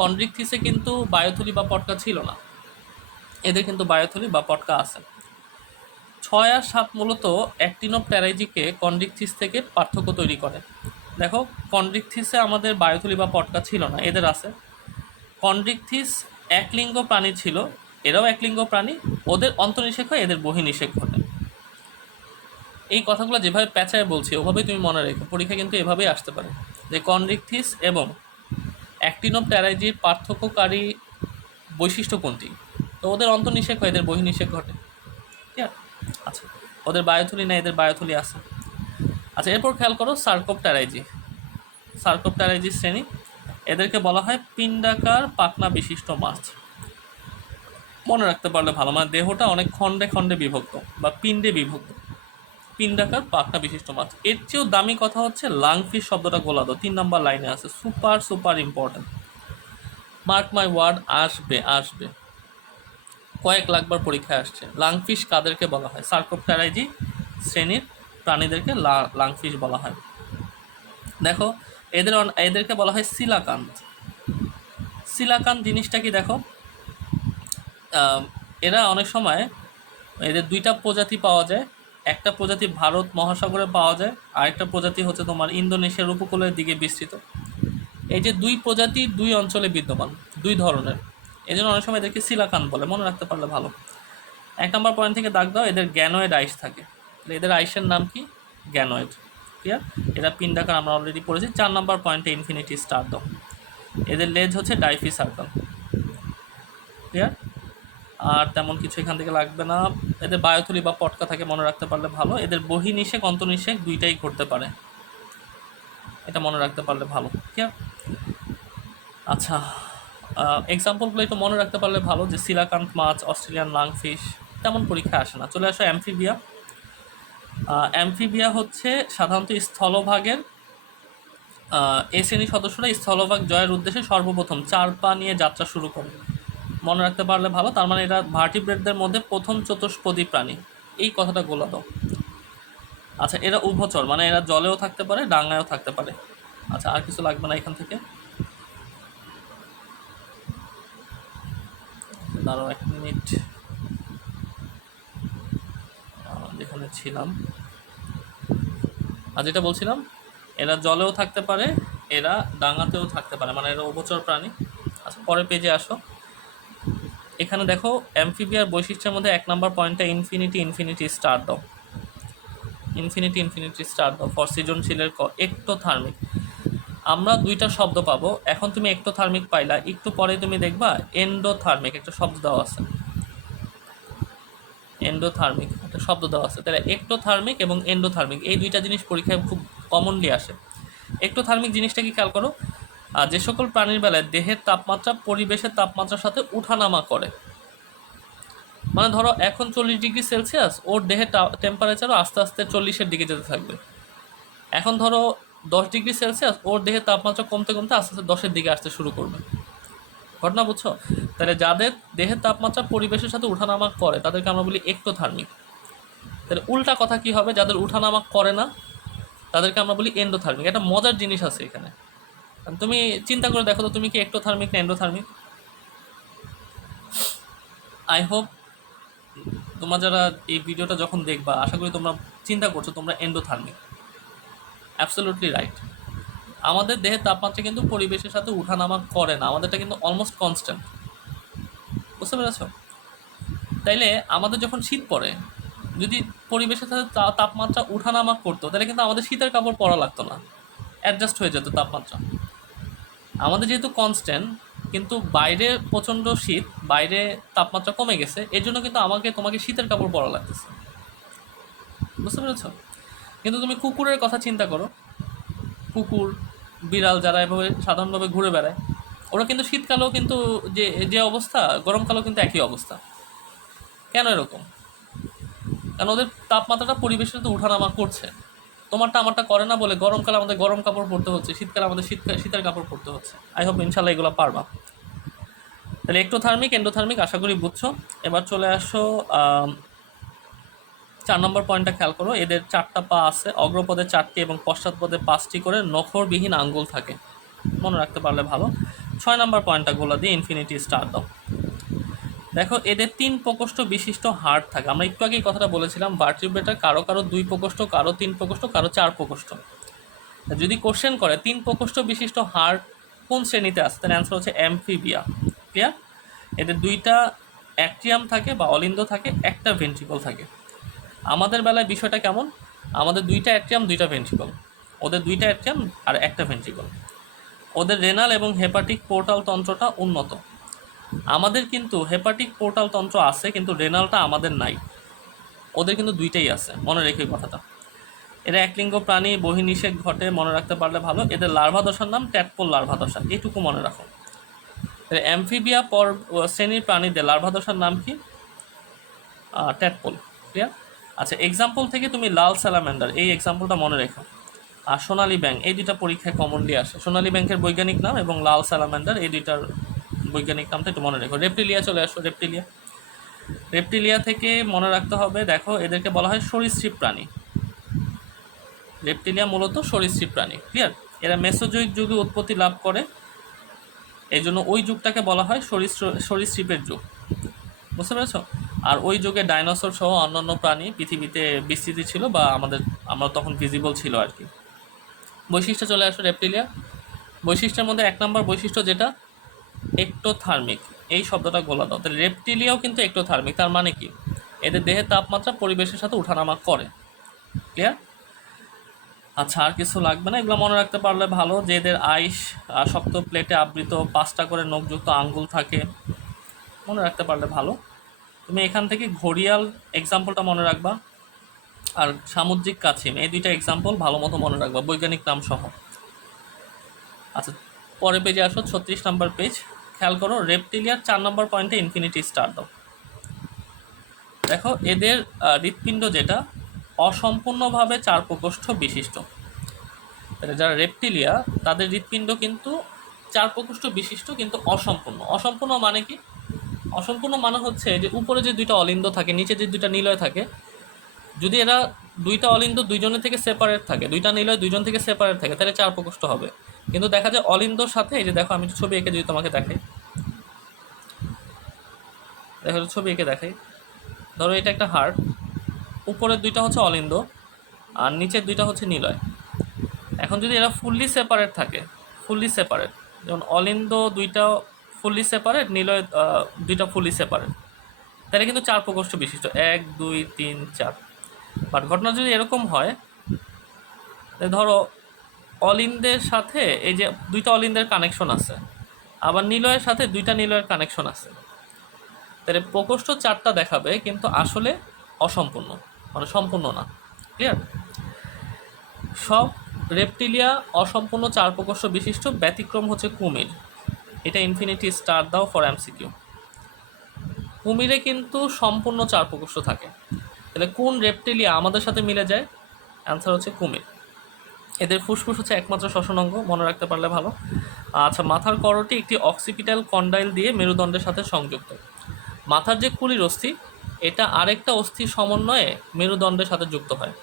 কন্ড্রিকথিসে কিন্তু বায়োথলি বা পটকা ছিল না, এদের কিন্তু বায়োথলি বা পটকা আছে। 6 আর 7 মূলত অ্যাক্টিনোপটেরাইজিকে কন্ড্রিকথিস থেকে পার্থক্য তৈরি করে। দেখো কন্ড্রিকথিসে আমাদের বায়োথলি বা পটকা ছিল না, এদের আছে। কন্ড্রিকথিস একলিঙ্গ প্রাণী ছিল, এরাও একলিঙ্গ প্রাণী। ওদের অন্তর্নিষেক হয়, এদের বহির্নিষেক ঘটে। এই কথাগুলো যেভাবে প্যাঁচায় বলছি ওভাবেই তুমি মনে রেখো, পরীক্ষা কিন্তু এভাবেই আসতে পারে যে কন্ড্রিকথিস এবং অ্যাক্টিনোপটেরাইজির পার্থক্যকারী বৈশিষ্ট্য কোনটি। তো ওদের অন্তর্নিষেক হয়, এদের বহির্নিষেক ঘটে। ঠিক আছে? আচ্ছা, ওদের বায়োথলি না, এদের বায়োথলি আছে। আচ্ছা, এরপর খেয়াল করো সার্কোপটেরাইজি। সার্কোপটেরাইজি শ্রেণী, এদেরকে বলা হয় পিণ্ডাকার পাখনা বিশিষ্ট মাছ। মনে রাখতে পারলে ভালো, মানে দেহটা অনেক খণ্ডে খণ্ডে বিভক্ত বা পিণ্ডে বিভক্ত, পিণ্ডাকার পাখনা বিশিষ্ট মাছ। এর চেয়েও দামি কথা হচ্ছে লাংফিশ শব্দটা গোলা দাও, 3 নম্বর লাইনে আছে, super super important. Mark my word, আসবে আসবে, কয়েক লাখবার পরীক্ষায় আসছে। লাংফিশ কাদেরকে বলা হয়? সার্কোপটেরাইজি শ্রেণীর প্রাণীদেরকে লাংফিশ বলা হয়। দেখো এদেরকে বলা হয় সিলাকান্ত। সিলাকান্ত জিনিসটা কি দেখো, এরা অনেক সময়, এদের 2টা প্রজাতি পাওয়া যায়। একটা প্রজাতি ভারত মহাসাগরে পাওয়া যায়, আরেকটা প্রজাতি হচ্ছে তোমার ইন্দোনেশিয়ার উপকূলের দিকে বিস্তৃত। এই যে 2 প্রজাতি 2 অঞ্চলে বিদ্যমান, 2 ধরনের, এই জন্য অনেক সময় এদেরকে সিলাকান বলে, মনে রাখতে পারলে ভালো। 1 নম্বর পয়েন্ট থেকে দাগ দাও, এদের গ্যানয়েড আইস থাকে। এদের আইসের নাম কি? গ্যানয়েড। ক্লিয়ার? এরা পিণ্ডাকার, আমরা অলরেডি পড়েছি। 4 নম্বর পয়েন্টে ইনফিনিটি স্টার দাও। এদের লেজ হচ্ছে ডাইফি সার্কেল। ক্লিয়ার? আর তেমন কিছু এখান থেকে লাগবে না। এদের বায়োথলি বা পটকা থাকে, মনে রাখতে পারলে ভালো। এদের বহির্নিষেক অন্তর্নিষেক দুইটাই ঘটতে পারে, এটা মনে রাখতে পারলে ভালো। ঠিক আছে? আচ্ছা, এক্সাম্পলগুলো একটু মনে রাখতে পারলে ভালো, যে সিলাকান্ত মাছ, অস্ট্রেলিয়ান লাংফিশ, তেমন পরীক্ষা আসে না। চলে আসো অ্যামফিবিয়া। অ্যামফিবিয়া হচ্ছে সাধারণত স্থলভাগের, এই শ্রেণীর সদস্যরা স্থলভাগ জয়ের উদ্দেশ্যে সর্বপ্রথম 4 পা নিয়ে যাত্রা শুরু করে, মনে রাখতে পারলে ভালো। তার মানে এরা ভার্টিব্রেটদের মধ্যে প্রথম চতুষ্পদী প্রাণী, এই কথাটা গোলা দাও। আচ্ছা, এরা উভচর, মানে এরা জলেও থাকতে পারে, ডাঙায়ও থাকতে পারে। আচ্ছা, আর কিছু লাগবে না এখান থেকে। দাঁড়াও 1 মিনিট, যেখানে ছিলাম। আর যেটা বলছিলাম, এরা জলেও থাকতে পারে, এরা ডাঙাতেও থাকতে পারে, মানে এরা উভচর প্রাণী। আচ্ছা, পরের পেজে আসো। এখানে দেখো অ্যামফিবিয়ার বৈশিষ্ট্যের মধ্যে 1 নম্বর পয়েন্টটা ইনফিনিটি ইনফিনিটি স্টার দাও, ইনফিনিটি ইনফিনিটি স্টার দাও ফর সৃজনশীলের একটোথার্মিক। আমরা দুইটা শব্দ পাবো। এখন তুমি একটোথার্মিক পাইলা, একটু পরে তুমি দেখবা এন্ডোথার্মিক একটা শব্দ দেওয়া আছে, এন্ডোথার্মিক একটা শব্দ দেওয়া আছে। তাহলে একটোথার্মিক এবং এন্ডোথার্মিক এই দুইটা জিনিস পরীক্ষায় খুব কমনলি আসে। একটোথার্মিক জিনিসটা কি খেয়াল করো, যে সকল প্রাণীর বেলায় দেহের তাপমাত্রা পরিবেশের তাপমাত্রার সাথে উঠানামা করে। মানে ধরো এখন 40°C, ওর দেহের টেম্পারেচারও আস্তে আস্তে 40-এর দিকে যেতে থাকবে। এখন ধরো 10°C, ওর দেহের তাপমাত্রা কমতে কমতে আস্তে আস্তে 10-এর দিকে আসতে শুরু করবে। ঘটনা বুঝছো? তাহলে যাদের দেহের তাপমাত্রা পরিবেশের সাথে উঠানামা করে তাদেরকে আমরা বলি একটোথার্মিক। তাহলে উল্টা কথা কি হবে, যাদের উঠানামা করে না তাদেরকে আমরা বলি এন্ডোথার্মিক। একটা মজার জিনিস আছে এখানে, তুমি চিন্তা করে দেখো তো, তুমি কি একটোথার্মিক না এন্ডোথার্মিক? আই হোপ তোমরা যারা এই ভিডিওটা যখন দেখবা, আশা করি তোমরা চিন্তা করছো তোমরা এন্ডোথার্মিক। Absolutely right. আমাদের দেহের তাপমাত্রা কিন্তু পরিবেশের সাথে উঠানামা করে না, আমাদেরটা কিন্তু অলমোস্ট কনস্ট্যান্ট। বুঝতে পেরেছ? তাইলে আমাদের যখন শীত পড়ে, যদি পরিবেশের সাথে তাপমাত্রা উঠানামা করতো তাহলে কিন্তু আমাদের শীতের কাপড় পরা লাগতো না, অ্যাডজাস্ট হয়ে যেত তাপমাত্রা। আমাদের যেহেতু কনস্ট্যান্ট, কিন্তু বাইরে প্রচণ্ড শীত, বাইরে তাপমাত্রা কমে গেছে, এর জন্য কিন্তু তোমাকে শীতের কাপড় পরা লাগতেছে। বুঝতে পেরেছ? কিন্তু তুমি কুকুরের কথা চিন্তা করো, কুকুর বিড়াল যারা এভাবে সাধারণভাবে ঘুরে বেড়ায়, ওরা কিন্তু শীতকালেও কিন্তু যে অবস্থা, গরমকালেও কিন্তু একই অবস্থা। কেন এরকম? কারণ ওদের তাপমাত্রাটা পরিবেশের সাথে উঠানামা করছে। তোমারটা আমারটা করে না বলে গরমকালে আমাদের গরম কাপড় পরতে হচ্ছে, শীতকালে আমাদের শীতের কাপড় পরতে হচ্ছে। আই হোপ ইনশাল্লাহ এগুলো পারবা। তাহলে একটোথার্মিক এন্ডোথার্মিক আশা করি বুঝছো। এবার চলে আসো 4 নম্বর পয়েন্টটা খেয়াল করো। এদের 4টা পা আছে, অগ্রপদে 4টি এবং পশ্চাৎপদে 5টি করে নখরবিহীন আঙ্গুল থাকে, মনে রাখতে পারলে ভালো। 6 নম্বর পয়েন্টটা গোলা দিয়ে ইনফিনিটি স্টার দাও। দেখো এদের 3 প্রকোষ্ঠ বিশিষ্ট হাড় থাকে। আমরা একটু আগেই কথাটা বলেছিলাম, ভার্টিব্রেটার কারো 2 প্রকোষ্ঠ, কারো 3 প্রকোষ্ঠ, কারো 4 প্রকোষ্ঠ। যদি কোশ্চেন করে 3 প্রকোষ্ঠ বিশিষ্ট হাড় কোন শ্রেণীতে আছে, তার অ্যান্সার হচ্ছে অ্যামফিবিয়া। ক্লিয়ার? এদের 2টা অ্যাট্রিয়াম থাকে বা অলিন্দ থাকে, একটা ভেন্ট্রিকল থাকে। আমাদের বেলায় বিষয়টা কেমন, আমাদের 2টা অ্যাট্রিয়াম 2টা ভেন্ট্রিকল, ওদের 2টা অ্যাট্রিয়াম আর একটা ভেন্ট্রিকল। ওদের রেনাল এবং হেপাটিক পোর্টাল তন্ত্রটা উন্নত। আমাদের কিন্তু হেপাটিক পোর্টাল তন্ত্র আছে, কিন্তু রেনালটা আমাদের নাই। ওদের কিন্তু 2টাই আছে, মনে রেখে কথাটা। এরা একলিঙ্গ প্রাণী, বহির্নিষেক ঘটে, মনে রাখতে পারলে ভালো। এদের লার্ভা দশার নাম ট্যাডপোল লার্ভা দশা, এইটুকু মনে রাখো। অ্যামফিবিয়া শ্রেণীর প্রাণীদের লার্ভা দশার নাম কি? ট্যাডপোল। ক্লিয়ার? আচ্ছা, এক্সাম্পল থেকে তুমি লাল স্যালামেন্ডার এই এক্সাম্পলটা মনে রেখো। আর সোনালী ব্যাঙ, এই 2টা পরীক্ষায় কমনলি আসে। সোনালী ব্যাংকের বৈজ্ঞানিক নাম এবং লাল স্যালামেন্ডার এই 2টার বৈজ্ঞানিক নামটা একটু মনে রেখো। রেপ্টিলিয়া চলে আসো। রেপ্টিলিয়া থেকে মনে রাখতে হবে, দেখো এদেরকে বলা হয় সরীসৃপ প্রাণী। রেপ্টিলিয়া মূলত সরীসৃপ প্রাণী। ক্লিয়ার? এরা মেসোজোয়িক যুগে উৎপত্তি লাভ করে, এই জন্য ওই যুগটাকে বলা হয় সরীসৃপের যুগ। বুঝতে পেরেছ? আর ওই যুগে ডাইনোসর সহ অন্যান্য প্রাণী পৃথিবীতে বিস্তৃতি ছিল, বা আমরা তখন ভিজিবল ছিল আর কি। বৈশিষ্ট্য চলে আসো রেপ্টিলিয়া। বৈশিষ্ট্যের মধ্যে 1 নম্বর বৈশিষ্ট্য যেটা একটোথার্মিক, এই শব্দটা গোলা দাও। তাহলে রেপ্টিলিয়াও কিন্তু একটোথার্মিক। তার মানে কি? এদের দেহের তাপমাত্রা পরিবেশের সাথে উঠানামা করে। ক্লিয়ার? আচ্ছা, আর কিছু লাগবে না, এগুলো মনে রাখতে পারলে ভালো। যে এদের আইস শক্ত প্লেটে আবৃত, 5টা করে নখযুক্ত আঙ্গুল থাকে, মনে রাখতে পারলে ভালো। তুমি এখান থেকে ঘড়িয়াল এক্সাম্পলটা মনে রাখবা, আর সামুদ্রিক কাছিম এই 2টা এক্সাম্পল ভালো মতো মনে রাখবা, বৈজ্ঞানিক নাম সহ। আচ্ছা, পরের পেজে আসো, 36 নম্বর পেজ। খেয়াল করো, রেপ্টিলিয়ার 4 নম্বর পয়েন্টে ইনফিনিটি স্টার দাও। দেখো এদের হৃৎপিণ্ড যেটা অসম্পূর্ণভাবে 4 প্রকোষ্ঠ বিশিষ্ট। যারা রেপ্টিলিয়া তাদের হৃৎপিণ্ড কিন্তু 4 প্রকোষ্ঠ বিশিষ্ট, কিন্তু অসম্পূর্ণ। অসম্পূর্ণ মানে কি? অসম্পূর্ণ মানে হচ্ছে যে উপরে যে 2টা অলিন্দ থাকে, নিচে যে 2টা নিলয় থাকে, যদি এরা 2টা অলিন্দ 2জনের থেকে সেপারেট থাকে, 2টা নিলয় 2জন থেকে সেপারেট থাকে, তাহলে 4 প্রকোষ্ঠ হবে। কিন্তু দেখা যায় অলিন্দোর সাথে, এই যে দেখো আমি ছবি এঁকে যদি তোমাকে দেখাই, দেখো ছবি এঁকে দেখাই, ধরো এটা একটা হার্ট, উপরের দুইটা হচ্ছে অলিন্দ আর নিচের দুইটা হচ্ছে নিলয়। এখন যদি এরা ফুললি সেপারেট থাকে, ফুললি সেপারেট, যেমন অলিন্দ দুইটা ফুললি সেপারেট, নিলয় দুইটা ফুললি সেপারেট, তাহলে কিন্তু চার প্রকোষ্ঠ বিশিষ্ট, 1 2 3 4। বাট ঘটনা যদি এরকম হয়, ধরো অলিন্দের সাথে এই যে দুইটা অলিন্দের কানেকশন আছে, আবার নিলয়ের সাথে দুইটা নিলয়ের কানেকশন আছে, তাহলে প্রকোষ্ঠ চারটা দেখাবে কিন্তু আসলে অসম্পূর্ণ, মানে সম্পূর্ণ না। ক্লিয়ার? সব রেপটিলিয়া অসম্পূর্ণ চার প্রকোষ্ঠ বিশিষ্ট, ব্যতিক্রম হচ্ছে কুমির। এটা ইনফিনিটি স্টার দাও ফর এমসিকিউ। কুমিরে কিন্তু সম্পূর্ণ চার প্রকোষ্ঠ থাকে। তাহলে কোন রেপটিলিয়া আমাদের সাথে মিলে যায়? অ্যান্সার হচ্ছে কুমির। এদের ফুসফুস হচ্ছে একমাত্র শ্বসন অঙ্গ, মনে রাখতে পারলে ভালো। আচ্ছা, মাথার করটি একটি অক্সিপিটাল কন্ডাইল দিয়ে মেরুদণ্ডের সাথে সংযুক্ত। মাথার যে খুলির অস্থি, এটা আরেকটা অস্থির সমন্বয়ে মেরুদণ্ডের সাথে যুক্ত হয়।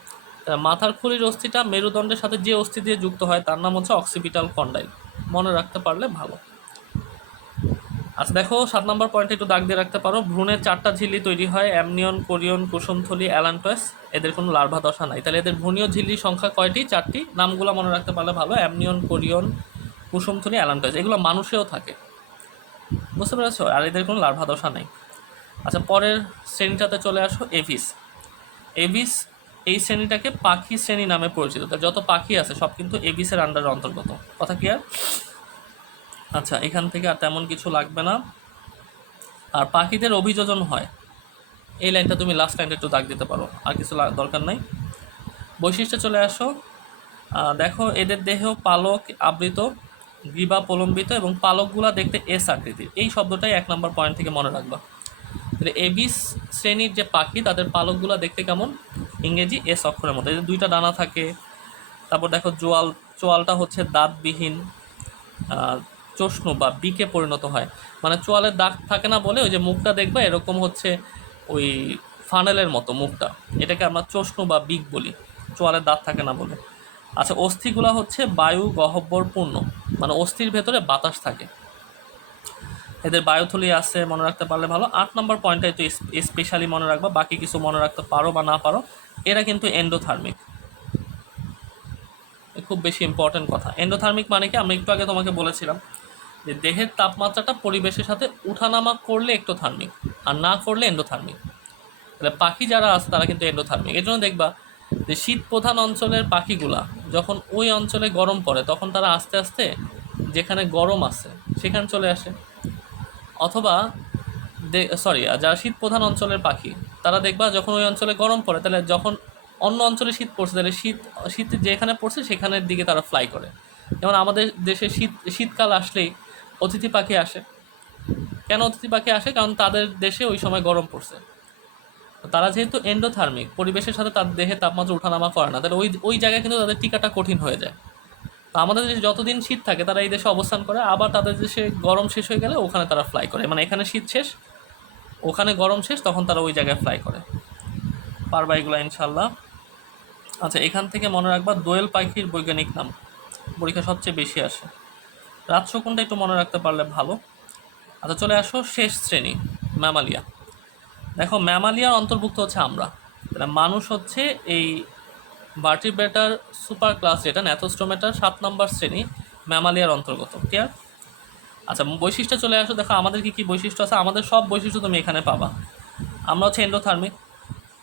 মাথার খুলির অস্থিটা মেরুদণ্ডের সাথে যে অস্থি দিয়ে যুক্ত হয় তার নাম হচ্ছে অক্সিপিটাল কন্ডাইল, মনে রাখতে পারলে ভালো। আচ্ছা দেখো 7 নম্বর পয়েন্টে একটু দাগ দিয়ে রাখতে পারো, ভ্রূণের 4টা ঝিল্লি তৈরি হয়, অ্যামনিয়ন, কোরিয়ন, কুসুমথলি, অ্যালান্টয়েস। এদের কোনো লার্ভা দশা নাই। তাহলে এদের ভ্রূণীয় ঝিল্লির সংখ্যা কয়টি? 4টি। নামগুলো মনে রাখতে পারলে ভালো, অ্যামনিয়ন, কোরিয়ন, কুসুমথলি, অ্যালান্টয়েস। এগুলো মানুষেও থাকে, বুঝতে পেরেছো? আর এদের কোনো লার্ভা দশা নেই। আচ্ছা, পরের শ্রেণীটাতে চলে আসো, এভিস। এভিস এই শ্রেণীটাকে পাখি শ্রেণী নামে পরিচিত। যত পাখি আছে সব কিন্তু এভিসের আন্ডারের অন্তর্গত। কথা ক্লিয়ার? আচ্ছা, এখান থেকে আর তেমন কিছু লাগবে না। আর পাখিদের অভিযোজন হয়, এই লাইনটা তুমি লাস্ট লাইনটা একটু দাগ দিতে পারো, আর কিছু দরকার নাই। বৈশিষ্ট্যে চলে আসো। দেখো এদের দেহ পালক আবৃত, গ্রীবা প্রলম্বিত এবং পালকগুলা দেখতে এস আকৃতির। এই শব্দটাই 1 নম্বর পয়েন্ট থেকে মনে রাখবা। তাহলে এবিস শ্রেণীর যে পাখি তাদের পালকগুলা দেখতে কেমন? ইংরেজি এস অক্ষরের মতো। এদের 2টা ডানা থাকে। তারপর দেখো চোয়ালটা হচ্ছে দাঁতবিহীন, চষ্ণু বা বিকে পরিণত হয়। মানে চোয়ালের দাগ থাকে না বলে ওই যে মুখটা দেখবে এরকম হচ্ছে ওই ফানেলের মতো মুখটা, এটাকে আমরা চষ্ণু বা বিক বলি, চোয়ালের দাঁত থাকে না বলে। আচ্ছা, অস্থিগুলা হচ্ছে বায়ু গহ্বরপূর্ণ, মানে অস্থির ভেতরে বাতাস থাকে। এদের বায়ুথলি আছে, মনে রাখতে পারলে ভালো। 8 নম্বর পয়েন্টটা একটু স্পেশালি মনে রাখবা, বাকি কিছু মনে রাখতে পারো বা না পারো। এরা কিন্তু এন্ডোথার্মিক, খুব বেশি ইম্পর্টেন্ট কথা। এন্ডোথার্মিক মানে কি? আমি একটু আগে তোমাকে বলেছিলাম যে দেহের তাপমাত্রাটা পরিবেশের সাথে উঠানামা করলে একটোথার্মিক, আর না করলে এন্ডোথার্মিক। তাহলে পাখি যারা আছে তারা কিন্তু এন্ডোথার্মিক। এই জন্য দেখবা যে শীত প্রধান অঞ্চলের পাখিগুলা যখন ওই অঞ্চলে গরম পড়ে তখন তারা আস্তে আস্তে যেখানে গরম আছে সেখানে চলে আসে। অথবা যারা শীত প্রধান অঞ্চলের পাখি তারা দেখবা যখন ওই অঞ্চলে গরম পড়ে, তাহলে যখন অন্য অঞ্চলে শীত পড়ছে তাহলে শীত যেখানে পড়ছে সেখানের দিকে তারা ফ্লাই করে। যেমন আমাদের দেশে শীতকাল আসলেই অতিথি পাখি আসে। কেন অতিথি পাখি আসে? কারণ তাদের দেশে ওই সময় গরম পড়ছে। তারা যেহেতু এন্ডোথার্মিক, পরিবেশের সাথে তার দেহে তাপমাত্রা ওঠানামা করে না, তাহলে ওই জায়গায় কিন্তু তাদের টিকাটা কঠিন হয়ে যায়। তো আমাদের দেশে যতদিন শীত থাকে তারা এই দেশে অবস্থান করে, আবার তাদের দেশে গরম শেষ হয়ে গেলে ওখানে তারা ফ্লাই করে, মানে এখানে শীত শেষ ওখানে গরম শেষ, তখন তারা ওই জায়গায় ফ্লাই করে। পারবা এগুলো ইনশাল্লাহ। আচ্ছা, এখান থেকে মনে রাখবা দোয়েল পাখির বৈজ্ঞানিক নাম, পরীক্ষা সবচেয়ে বেশি আসে। রাতশকুনটা একটু মনে রাখতে পারলে ভালো। আচ্ছা, চলে আসো শেষ শ্রেণী, ম্যামালিয়া। দেখো ম্যামালিয়ার অন্তর্ভুক্ত হচ্ছে আমরা। তাহলে মানুষ হচ্ছে এই ভার্টিব্রেটার সুপার ক্লাস যেটা ন্যাথোস্টোমেটার 7 নম্বর শ্রেণী, ম্যামালিয়ার অন্তর্গত। ক্লিয়ার? আচ্ছা, বৈশিষ্ট্য চলে আসো। দেখো আমাদের কী কী বৈশিষ্ট্য আছে, আমাদের সব বৈশিষ্ট্য তুমি এখানে পাবা। আমরা হচ্ছে এন্ডোথার্মিক,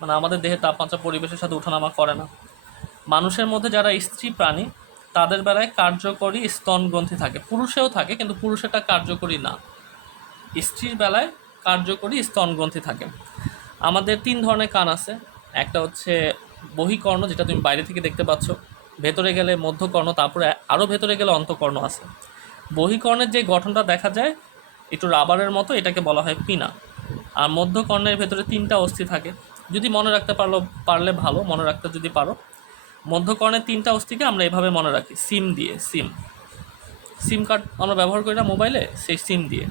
মানে আমাদের দেহের তাপমাত্রা পরিবেশের সাথে ওঠানামা করে না। মানুষের মধ্যে যারা স্ত্রী প্রাণী তাদের বেলায় কার্যকরী স্তন গ্রন্থি থাকে, পুরুষেও থাকে কিন্তু পুরুষেরটা কার্যকরী না, স্ত্রীর বেলায় কার্যকরী স্তন গ্রন্থি থাকে। আমাদের 3 ধরনের কান আছে। একটা হচ্ছে বহিকর্ণ, যেটা তুমি বাইরে থেকে দেখতে পাচ্ছ, ভেতরে গেলে মধ্যকর্ণ, তারপরে আরও ভেতরে গেলে অন্তঃকর্ণ আছে। বহিকর্ণের যে গঠনটা দেখা যায় একটু রাবারের মতো, এটাকে বলা হয় পিনা। আর মধ্যকর্ণের ভেতরে 3টা অস্থি থাকে। যদি মনে রাখতে পারলে ভালো, মনে রাখতে যদি পারো, মধ্যকর্ণের 3টা অস্থিকে আমরা এভাবে মনে রাখি সিম দিয়ে। সিম কার্ড আমরা ব্যবহার করি না মোবাইলে, সেই সিম দিয়ে।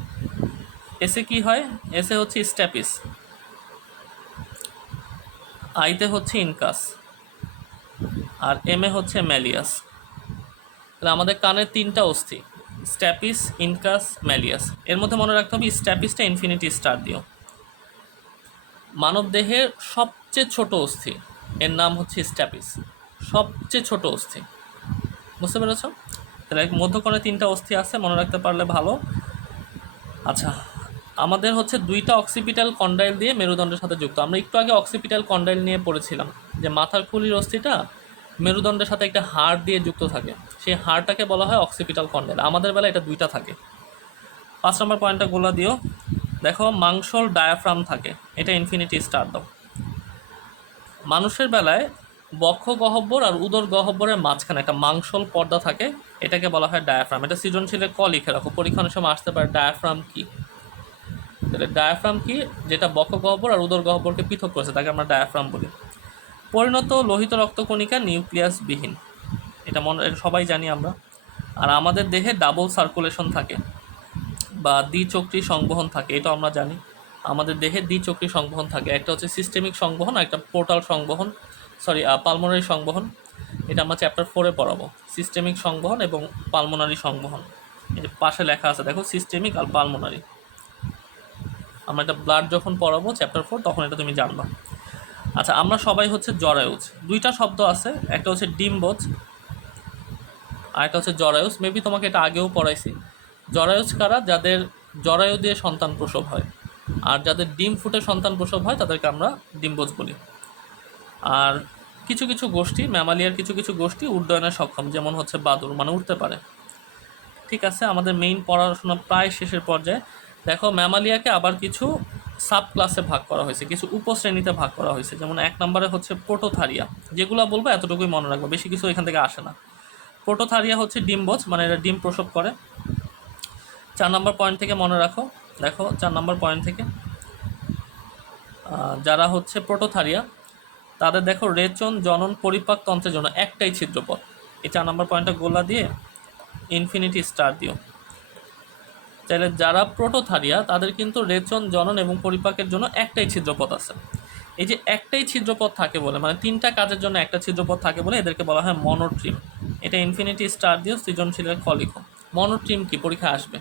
এসে কি হয়? এসে হচ্ছে স্ট্যাপিস, আইতে হচ্ছে ইনকাস, আর এম এ হচ্ছে ম্যালিয়াস। তাহলে আমাদের কানের 3টা অস্থি, স্ট্যাপিস, ইনকাস, ম্যালিয়াস। এর মধ্যে মনে রাখতে হবে স্ট্যাপিসটা ইনফিনিটি স্টার দিও। মানব দেহের সবচেয়ে ছোট অস্থি, এর নাম হচ্ছে স্ট্যাপিস, সবচেয়ে ছোট অস্থি। বুঝতে পেরেছ? তাহলে মধ্যকোণে 3টা অস্থি আছে, মনে রাখতে পারলে ভালো। আচ্ছা, আমাদের হচ্ছে 2টা অক্সিপিটাল কন্ডাইল দিয়ে মেরুদণ্ডের সাথে যুক্ত। আমরা একটু আগে অক্সিপিটাল কন্ডাইল নিয়ে পড়েছিলাম যে মাথার খুলির অস্থিটা মেরুদণ্ডের সাথে একটা হাড় দিয়ে যুক্ত থাকে, সেই হাড়টাকে বলা হয় অক্সিপিটাল কন্ডাইল। আমাদের বেলা এটা 2টা থাকে। 5 নম্বর পয়েন্টটা গোলা দিও। দেখো মাংসল ডায়াফ্রাম থাকে, এটা ইনফিনিটি স্টার দাও। মানুষের বেলায় বক্ষ গহ্বর আর উদর গহ্বরের মাঝখানে একটা মাংসল পর্দা থাকে, এটাকে বলা হয় ডায়াফ্রাম। এটা সৃজনশীলের ক লিখে রাখো, পরীক্ষার সময় আসতে পারে ডায়াফ্রাম কি। তাহলে ডায়াফ্রাম কি, যেটা বক্ষ গহ্বর আর উদর গহ্বরকে পৃথক করেছে, তাকে আমরা ডায়াফ্রাম বলি। পরিণত লোহিত রক্তকণিকা নিউক্লিয়াসবিহীন, এটা সবাই জানি আমরা। আর আমাদের দেহে ডাবল সার্কুলেশন থাকে বা দ্বিচক্রী সংবহন থাকে, এটা আমরা জানি। আমাদের দেহে দ্বিচক্রী সংবহন থাকে, একটা হচ্ছে সিস্টেমিক সংবহন আর একটা পোর্টাল সংবহন, পালমোনারি সংবহন। এটা আমরা চ্যাপ্টার 4-এ পড়াবো, সিস্টেমিক সংবহন এবং পালমোনারি সংবহন। এই যে পাশে লেখা আছে দেখো, সিস্টেমিক আর পালমোনারি। আমরা এটা ব্লাড যখন পড়াবো চ্যাপ্টার 4, তখন এটা তুমি জানবা। আচ্ছা, আমরা সবাই হচ্ছে জরায়ুজ। 2টা শব্দ আছে, একটা হচ্ছে ডিম্বজ আর একটা হচ্ছে জরায়ুজ। মেবি তোমাকে এটা আগেও পড়াইছি। জরায়ুজ কারা? যাদের জরায়ু দিয়ে সন্তান প্রসব হয়, আর যাদের ডিম ফুটে সন্তান প্রসব হয় তাদেরকে আমরা ডিম্বজ বলি। আর কিছু কিছু গোষ্ঠী, ম্যামালিয়ার কিছু কিছু গোষ্ঠী উড্ডয়নে সক্ষম, যেমন হচ্ছে বাদুড়, মানে উঠতে পারে। ঠিক আছে, আমাদের মেইন পড়াশোনা প্রায় শেষের পর্যায়ে। দেখো ম্যামালিয়াকে আবার কিছু সাব ক্লাসে ভাগ করা হয়েছে, কিছু উপশ্রেণীতে ভাগ করা হয়েছে। যেমন 1 নম্বরে হচ্ছে প্রোটোথারিয়া, যেগুলো বলবো এতটুকুই মনে রাখবো, বেশি কিছু এখান থেকে আসে না। প্রোটোথারিয়া হচ্ছে ডিম্বজ, মানে এরা ডিম প্রসব করে। 4 নম্বর পয়েন্ট থেকে মনে রাখো, দেখো 4 নম্বর পয়েন্ট থেকে যারা হচ্ছে প্রোটোথারিয়া, তাদের দেখো রেচন, জনন, পরিপাক তন্ত্রের জন্য একটাই ছিদ্রপথ। এই 4 নম্বর পয়েন্টটা গোলা দিয়ে ইনফিনিটি স্টার দিও। তাহলে যারা প্রোটোথারিয়া তাদের কিন্তু রেচন, জনন এবং পরিপাকের জন্য একটাই ছিদ্রপথ আছে। এই যে একটাই ছিদ্রপথ থাকে বলে, মানে 3টা কাজের জন্য একটা ছিদ্রপথ থাকে বলে এদেরকে বলা হয় মনোট্রিম। এটা ইনফিনিটি স্টার দিও, সৃজনশীলের ক লিখো। মনোট্রিম কি, পরীক্ষা আসবে।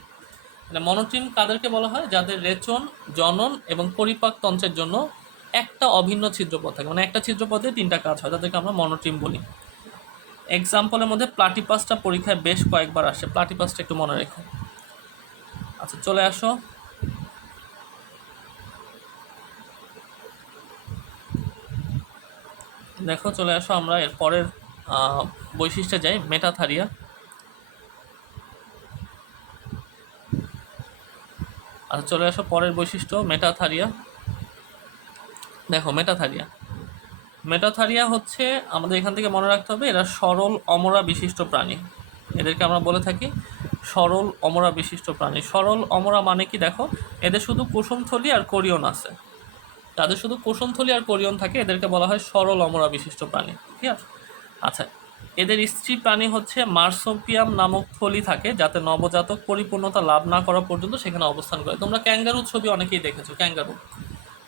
মনোট্রিম কাদেরকে বলা হয়? যাদের রেচন, জনন এবং পরিপাক তন্ত্রের জন্য একটা অভিন্ন ছিদ্রপথ থাকে, মানে একটা ছিদ্রপথে 3টা কাজ হয়, তাদেরকে আমরা মনোট্রিম বলি। এক্সাম্পলের মধ্যে প্লাটিপাসটা পরীক্ষায় বেশ কয়েকবার আসে, প্লাটিপাসটা একটু মনে রেখো। আচ্ছা, চলে আসো দেখো, চলে আসো আমরা এর পরের বৈশিষ্ট্যে যাই, মেটাথারিয়া। আচ্ছা, চলে আসো পরের বৈশিষ্ট্য, মেটাথারিয়া। দেখো মেটাথারিয়া, মেটাথারিয়া হচ্ছে আমাদের এখান থেকে মনে রাখতে হবে, এরা সরল অমরা বিশিষ্ট প্রাণী। এদেরকে আমরা বলে থাকি সরল অমরা বিশিষ্ট প্রাণী। সরল অমরা মানে কি? দেখো, এদের শুধু কুসুমথলি আর কোরিয়ন আছে, তাদের শুধু কুসুমথলি আর কোরিয়ন থাকে, এদেরকে বলা হয় সরল অমরা বিশিষ্ট প্রাণী। ঠিক আছে? আচ্ছা, এদের স্ত্রী প্রাণী হচ্ছে মার্সোপিয়াম নামক থলি থাকে, যাতে নবজাতক পরিপূর্ণতা লাভ না করা পর্যন্ত সেখানে অবস্থান করে। তোমরা ক্যাঙ্গারুর ছবি অনেকেই দেখেছো।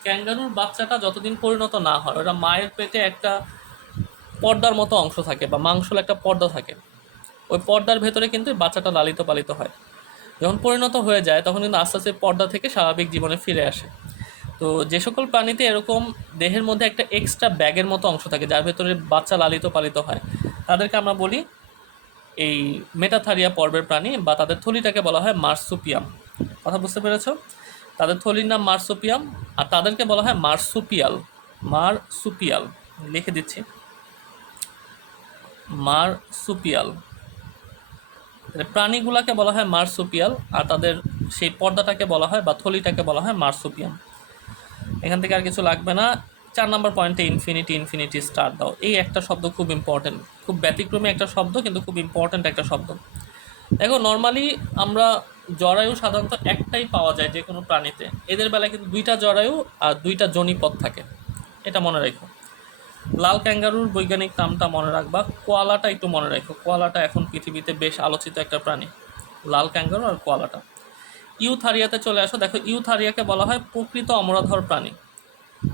ক্যাঙ্গারুর বাচ্চাটা যতদিন পরিণত না হয়, ওরা মায়ের পেটে একটা পর্দার মতো অংশ থাকে বা মাংসল একটা পর্দা থাকে, ওই পর্দার ভেতরে কিন্তু বাচ্চাটা লালিত পালিত হয়। যখন পরিণত হয়ে যায় তখন কিন্তু আস্তে আস্তে পর্দা থেকে স্বাভাবিক জীবনে ফিরে আসে। তো যে সকল প্রাণীতে এরকম দেহের মধ্যে একটা এক্সট্রা ব্যাগের মতো অংশ থাকে যার ভেতরে বাচ্চা লালিত পালিত হয়, তাদেরকে আমরা বলি এই মেটাথারিয়া পর্বের প্রাণী, বা তাদের থলিটাকে বলা হয় মার্সুপিয়াম। কথা বুঝতে পেরেছ? তাদের থলির নাম মার্সুপিয়াম, আর তাদেরকে বলা হয় মার্সুপিয়াল। মার্সুপিয়াল লিখে দিচ্ছি, মার্সুপিয়াল। প্রাণীগুলাকে বলা হয় মার্সুপিয়াল, আর তাদের সেই পর্দাটাকে বলা হয় বা থলিটাকে বলা হয় মার্সুপিয়াম। এখান থেকে আর কিছু লাগবে না। 4 নম্বর পয়েন্টে ইনফিনিটি স্টার দাও। এই একটা শব্দ খুব ইম্পর্টেন্ট, খুব ব্যতিক্রমী একটা শব্দ, কিন্তু খুব ইম্পর্টেন্ট একটা শব্দ। দেখো নর্মালি আমরা জরায়ু সাধারণত একটাই পাওয়া যায় যে কোনো প্রাণীতে, এদের বেলায় কিন্তু 2টা জরায়ু আর 2টা যোনিপথ থাকে, এটা মনে রেখো। লাল ক্যাঙ্গারুর বৈজ্ঞানিক নামটা মনে রাখবা। কোয়ালাটা একটু মনে রাখো, কোয়ালাটা এখন পৃথিবীতে বেশ আলোচিত একটা প্রাণী, লাল ক্যাঙ্গারু আর কোয়ালাটা। ইউথারিয়াতে চলে আসো। দেখো ইউথারিয়াকে বলা হয় প্রকৃত অমরাধর প্রাণী।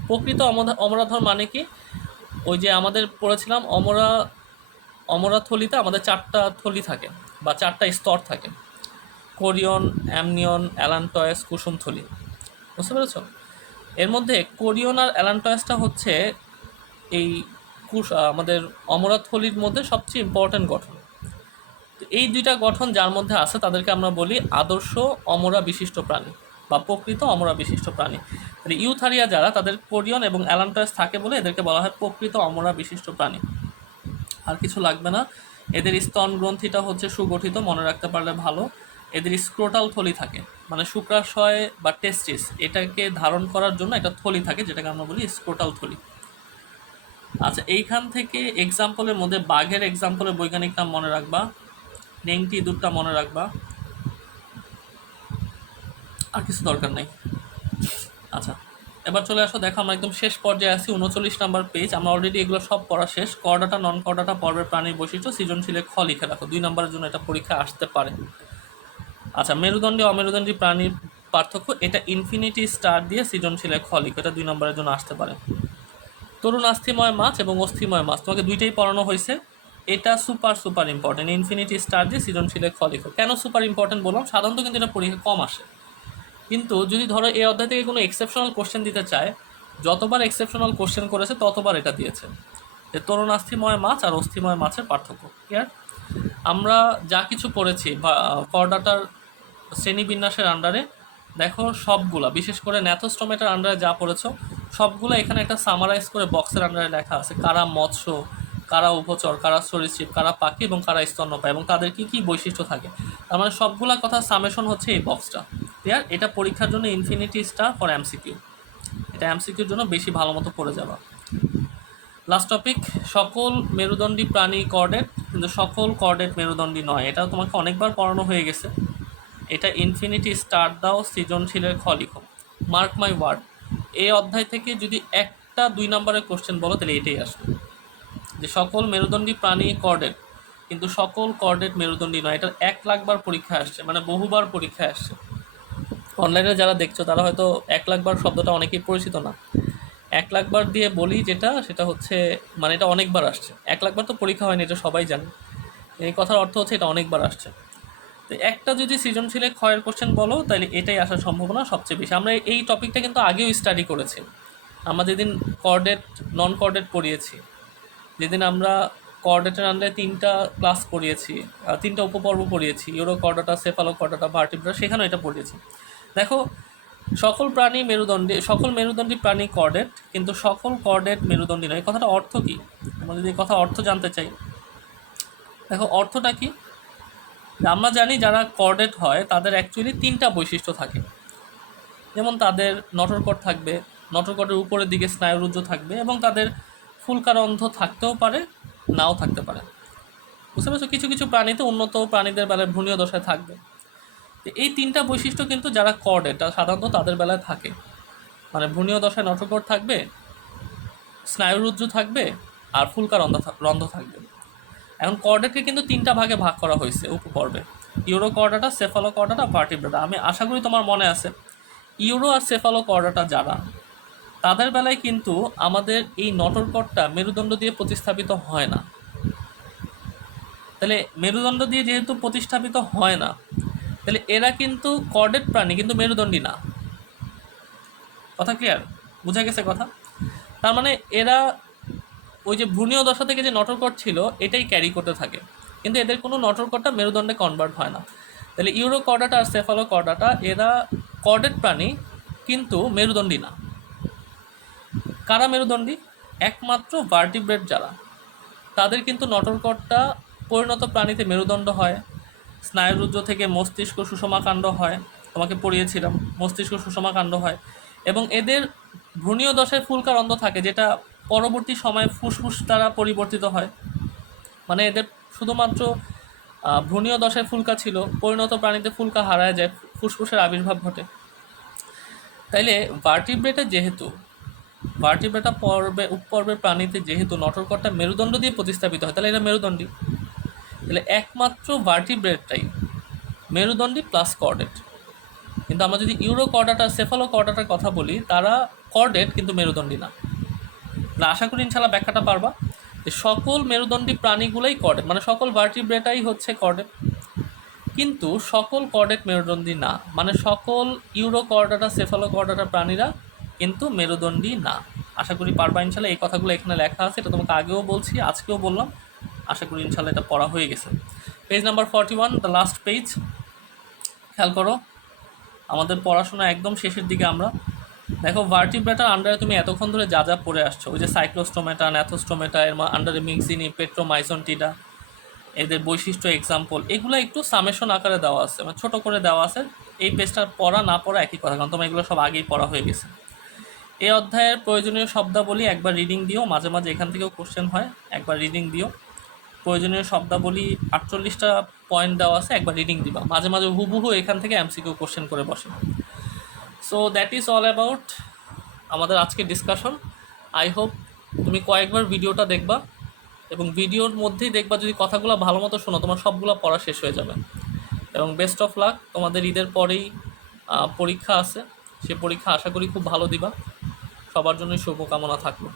প্রকৃত অমরাধর মানে কি? ওই যে আমাদের পড়েছিলাম অমরা থলিতে আমাদের 4টা থলি থাকে বা 4টা স্তর থাকে, কোরিয়ন, অ্যামনিয়ন, অ্যালান্টয়েস, কুসুম থলি। বুঝতে পেরেছ? এর মধ্যে কোরিয়ন আর অ্যালান্টয়েসটা হচ্ছে এই আমাদের অমরা থলির মধ্যে সবচেয়ে ইম্পর্ট্যান্ট গঠন। তো এই দুইটা গঠন যার মধ্যে আছে তাদেরকে আমরা বলি আদর্শ অমরা বিশিষ্ট প্রাণী বা প্রকৃত অমরা বিশিষ্ট প্রাণী। তাহলে ইউথারিয়া যারা, তাদের কোরিয়ন এবং অ্যালান্টয়েস থাকে বলে এদেরকে বলা হয় প্রকৃত অমরা বিশিষ্ট প্রাণী। আর কিছু লাগবে না। এদের স্তন গ্রন্থিটা হচ্ছে সুগঠিত, মনে রাখতে পারলে ভালো। এদের স্ক্রোটাল থলি থাকে, মানে শুক্রাশয় বা টেস্টিস এটাকে ধারণ করার জন্য একটা থলি থাকে যেটাকে আমরা বলি স্ক্রোটাল থলি। আচ্ছা, এইখান থেকে এক্সাম্পলের মধ্যে বাঘের এক্সাম্পলের বৈজ্ঞানিক নাম মনে রাখবা, নেংটি ইঁদুরটা মনে রাখবা, আর কিছু দরকার নেই। আচ্ছা, এবার চলে আসো, দেখো আমরা একদম শেষ পর্যায়ে আছি, 39 নাম্বার পেজ। আমরা অলরেডি এগুলো সব পড়া শেষ। করডাটা নন করডাটা পর্বের প্রাণীর বৈশিষ্ট্য, সৃজনশীলে খ লিখে রাখো, 2 নম্বরের জন্য এটা পরীক্ষা আসতে পারে। আচ্ছা, মেরুদণ্ডী অমেরুদণ্ডী প্রাণীর পার্থক্য, এটা ইনফিনিটি স্টার দিয়ে সৃজনশীলে খ লিখো, এটা 2 নম্বরের জন্য আসতে পারে। তরুণ অস্থিময় মাছ এবং অস্থিময় মাছ তোমাকে দুইটাই পড়ানো হয়েছে, এটা super super important. Infinity star দিয়ে সৃজনশীলে খ লিখো। কেন সুপার ইম্পর্টেন্ট বললাম? সাধারণত কিন্তু এটা পরীক্ষা কম আসে, কিন্তু যদি ধরো এই অধ্যায় থেকে কোনো এক্সেপশনাল কোশ্চেন দিতে চায়, যতবার এক্সেপশনাল কোশ্চেন করেছে ততবার এটা দিয়েছে, যে তরুণাস্থিময় মাছ আর অস্থিময় মাছের পার্থক্য। ক্লিয়ার? আমরা যা কিছু পড়েছি করডাটার শ্রেণীবিন্যাসের আন্ডারে, দেখো সবগুলা, বিশেষ করে ন্যাথোস্টোমেটার আন্ডারে যা পড়েছো সবগুলো এখানে একটা সামারাইজ করে বক্সের আন্ডারে লেখা আছে, কারা মৎস্য, কারা উভচর, কারা সরীসৃপ, কারা পাখি এবং কারা স্তন্যপায়ী এবং তাদের কী কী বৈশিষ্ট্য থাকে। তার মানে সবগুলা কথা সামেশন হচ্ছে এই বক্সটা। ক্লিয়ার? এটা পরীক্ষার জন্য ইনফিনিটি স্টার ফর এমসিকিউ, এটা এমসিকিউর জন্য বেশি ভালো মতো পড়ে যাবা। লাস্ট টপিক, সকল মেরুদণ্ডী প্রাণী কর্ডেট, কিন্তু সকল কর্ডেট মেরুদণ্ডী নয়। এটা তোমাকে অনেকবার পড়ানো হয়ে গেছে। এটা ইনফিনিটি স্টার দাও, সৃজনশীলের খ লিখো। মার্ক মাই ওয়ার্ড, এই অধ্যায় থেকে যদি একটা 2 নম্বরের কোশ্চেন বলো তাহলে এটাই আসবে, যে সকল মেরুদণ্ডী প্রাণী কর্ডেট কিন্তু সকল কর্ডেট মেরুদণ্ডী নয়। এটা 1 লাখ বার পরীক্ষা আসছে, মানে বহুবার পরীক্ষা আসছে। অনলাইনে যারা দেখছো তারা হয়তো 1 লাখ বার শব্দটা অনেকেই পরিচিত না। 1 লাখ বার দিয়ে বলি যেটা, সেটা হচ্ছে মানে এটা অনেকবার আসছে। 1 লাখ বার তো পরীক্ষা হয়নি, এটা সবাই জানে। এই কথার অর্থ হচ্ছে এটা অনেকবার আসছে। তো একটা যদি সৃজনশীলে ক্ষয়ের কোশ্চেন বলো তাহলে এটাই আসার সম্ভাবনা সবচেয়ে বেশি। আমরা এই টপিকটা কিন্তু আগেও স্টাডি করেছি। আমরা যেদিন কর্ডেট নন কর্ডেট পড়িয়েছি, যেদিন আমরা কর্ডেটের আন্ডারে 3টা ক্লাস পড়িয়েছি, 3টা উপপর্ব পড়িয়েছি, euro chordata, cephalo chordata, vertebra, সেখানেও এটা পড়িয়েছি। দেখো, সকল প্রাণী মেরুদণ্ডী, সকল মেরুদণ্ডী প্রাণী কর্ডেট কিন্তু সকল কর্ডেট মেরুদণ্ডী নয়। এই কথাটা অর্থ কী? আমরা যদি এই কথা অর্থ জানতে চাই, দেখো অর্থটা কি। আমরা জানি যারা কর্ডেট হয় তাদের অ্যাকচুয়ালি 3টা বৈশিষ্ট্য থাকে। যেমন তাদের নটরকট থাকবে, নটরকটের উপরের দিকে স্নায়ুরুজ্জ থাকবে এবং তাদের ফুলকারন্ধ্র থাকতেও পারে, নাও থাকতে পারে। বুঝতে পারছো? কিছু কিছু প্রাণীতে, উন্নত প্রাণীদের বেলায় ভ্রূণীয় দশায় থাকবে। এই 3টা বৈশিষ্ট্য কিন্তু যারা কর্ডেট সাধারণত তাদের বেলায় থাকে, মানে ভ্রূণীয় দশায় নটরকট থাকবে, স্নায়ুরুজ্জ থাকবে আর ফুলকারন্ধ্র থাকবে। এখন কর্ডেটকে কিন্তু 3টা ভাগে ভাগ করা হয়েছে উপপর্বে, euro chordata, cephalo chordata, Vertebrata. আমি আশা করি তোমার মনে আছে, ইউরো আর সেফালো কর্ডাটা যারা, তাদের বেলায় কিন্তু আমাদের এই নটরকটটা মেরুদণ্ড দিয়ে প্রতিস্থাপিত হয় না। তাহলে মেরুদণ্ড দিয়ে যেহেতু প্রতিস্থাপিত হয় না, তাহলে এরা কিন্তু কর্ডেট প্রাণী কিন্তু মেরুদণ্ডী না। কথা ক্লিয়ার? বোঝা গেছে কথা? তার মানে এরা ওই যে ভ্রূণীয় দশা থেকে যে নটরকট ছিল এটাই ক্যারি করতে থাকে, কিন্তু এদের কোনো নটরকটটা মেরুদণ্ডে কনভার্ট হয় না। তাহলে ইউরো কর্ডাটা আর সেফালো কর্ডাটা এরা কর্ডেট প্রাণী কিন্তু মেরুদণ্ডী না। কারা মেরুদণ্ডী? একমাত্র ভার্টিব্রেট যারা, তাদের কিন্তু নটরকটটা পরিণত প্রাণীতে মেরুদণ্ড হয়, স্নায়ুরুজ্জ থেকে মস্তিষ্ক সুষমাকাণ্ড হয়, তোমাকে পড়িয়েছিলাম, মস্তিষ্ক সুষমাকাণ্ড হয়, এবং এদের ভ্রূণীয় দশায় ফুলকারন্ধ্র থাকে যেটা পরবর্তী সময়ে ফুসফুস দ্বারা পরিবর্তিত হয়। মানে এদের শুধুমাত্র ভ্রূণীয় দশায় ফুলকা ছিল, পরিণত প্রাণীতে ফুলকা হারায় যায়, ফুসফুসের আবির্ভাব ঘটে। তাইলে ভার্টিব্রেটা উপপর্বের প্রাণীতে যেহেতু নটরকটটা মেরুদণ্ড দিয়ে প্রতিস্থাপিত হয়, তাহলে এরা মেরুদণ্ডী। তাহলে একমাত্র ভার্টিব্রেটটাই মেরুদণ্ডী প্লাস কর্ডেট। কিন্তু আমরা যদি ইউরো কর্ডাটা, সেফালো কর্ডাটার কথা বলি, তারা কর্ডেট কিন্তু মেরুদণ্ডী না। আশা করি ইনশাল্লাহ ব্যাখ্যাটা পারবা। যে সকল মেরুদণ্ডী প্রাণীগুলোই কর্ডেট, মানে সকল ভার্টিব্রেটাই হচ্ছে কর্ডেট, কিন্তু সকল কর্ডেট মেরুদণ্ডী না, মানে সকল ইউরোকর্ডাটা সেফালোকর্ডাটা প্রাণীরা কিন্তু মেরুদণ্ডী না। আশা করি পারবা ইনশাল্লাহ। এই কথাগুলো এখানে লেখা আছে, এটা তোমাকে আগেও বলছি, আজকেও বললাম। আশা করি ইনশাল্লাহ এটা পড়া হয়ে গেছে। Page number 41, the last page. খেয়াল করো, আমাদের পড়াশোনা একদম শেষের দিকে আমরা। দেখো, ভার্টিব্রেটার আন্ডারে তুমি এতক্ষণ ধরে যা যা পড়ে আসছো, ওই যে সাইক্লোস্টোমেটা, ন্যাথোস্টোমেটা, এর আন্ডারে মিক্সিনি, পেট্রোমাইসনটিডা, এদের বৈশিষ্ট্য, এক্সাম্পল, এগুলো একটু সামেশন আকারে দেওয়া আছে, মানে ছোটো করে দেওয়া আছে। এই পেজটা পড়া না পড়া একই কথা, কারণ তোমার এগুলো সব আগেই পড়া হয়ে গেছে। এই অধ্যায়ের প্রয়োজনীয় শব্দাবলী একবার রিডিং দিও, মাঝে মাঝে এখান থেকেও কোশ্চেন হয়, একবার রিডিং দিও। প্রয়োজনীয় শব্দাবলী 48টা পয়েন্ট দেওয়া আছে, একবার রিডিং দিবা, মাঝে মাঝে হুবহু এখান থেকে এমসিকিউ কোশ্চেন করে বসে। So that is all about আমাদের আজকের ডিসকাশন। আই হোপ তুমি কয়েকবার ভিডিওটা দেখবা, এবং ভিডিওর মধ্যেই দেখবা যদি কথাগুলো ভালো মতো শোনো, তোমার সবগুলো পড়া শেষ হয়ে যাবে। এবং বেস্ট অফ লাক, তোমাদের ঈদের পরেই পরীক্ষা আছে, সে পরীক্ষা আশা করি খুব ভালো দিবা। সবার জন্যই শুভকামনা থাকলো।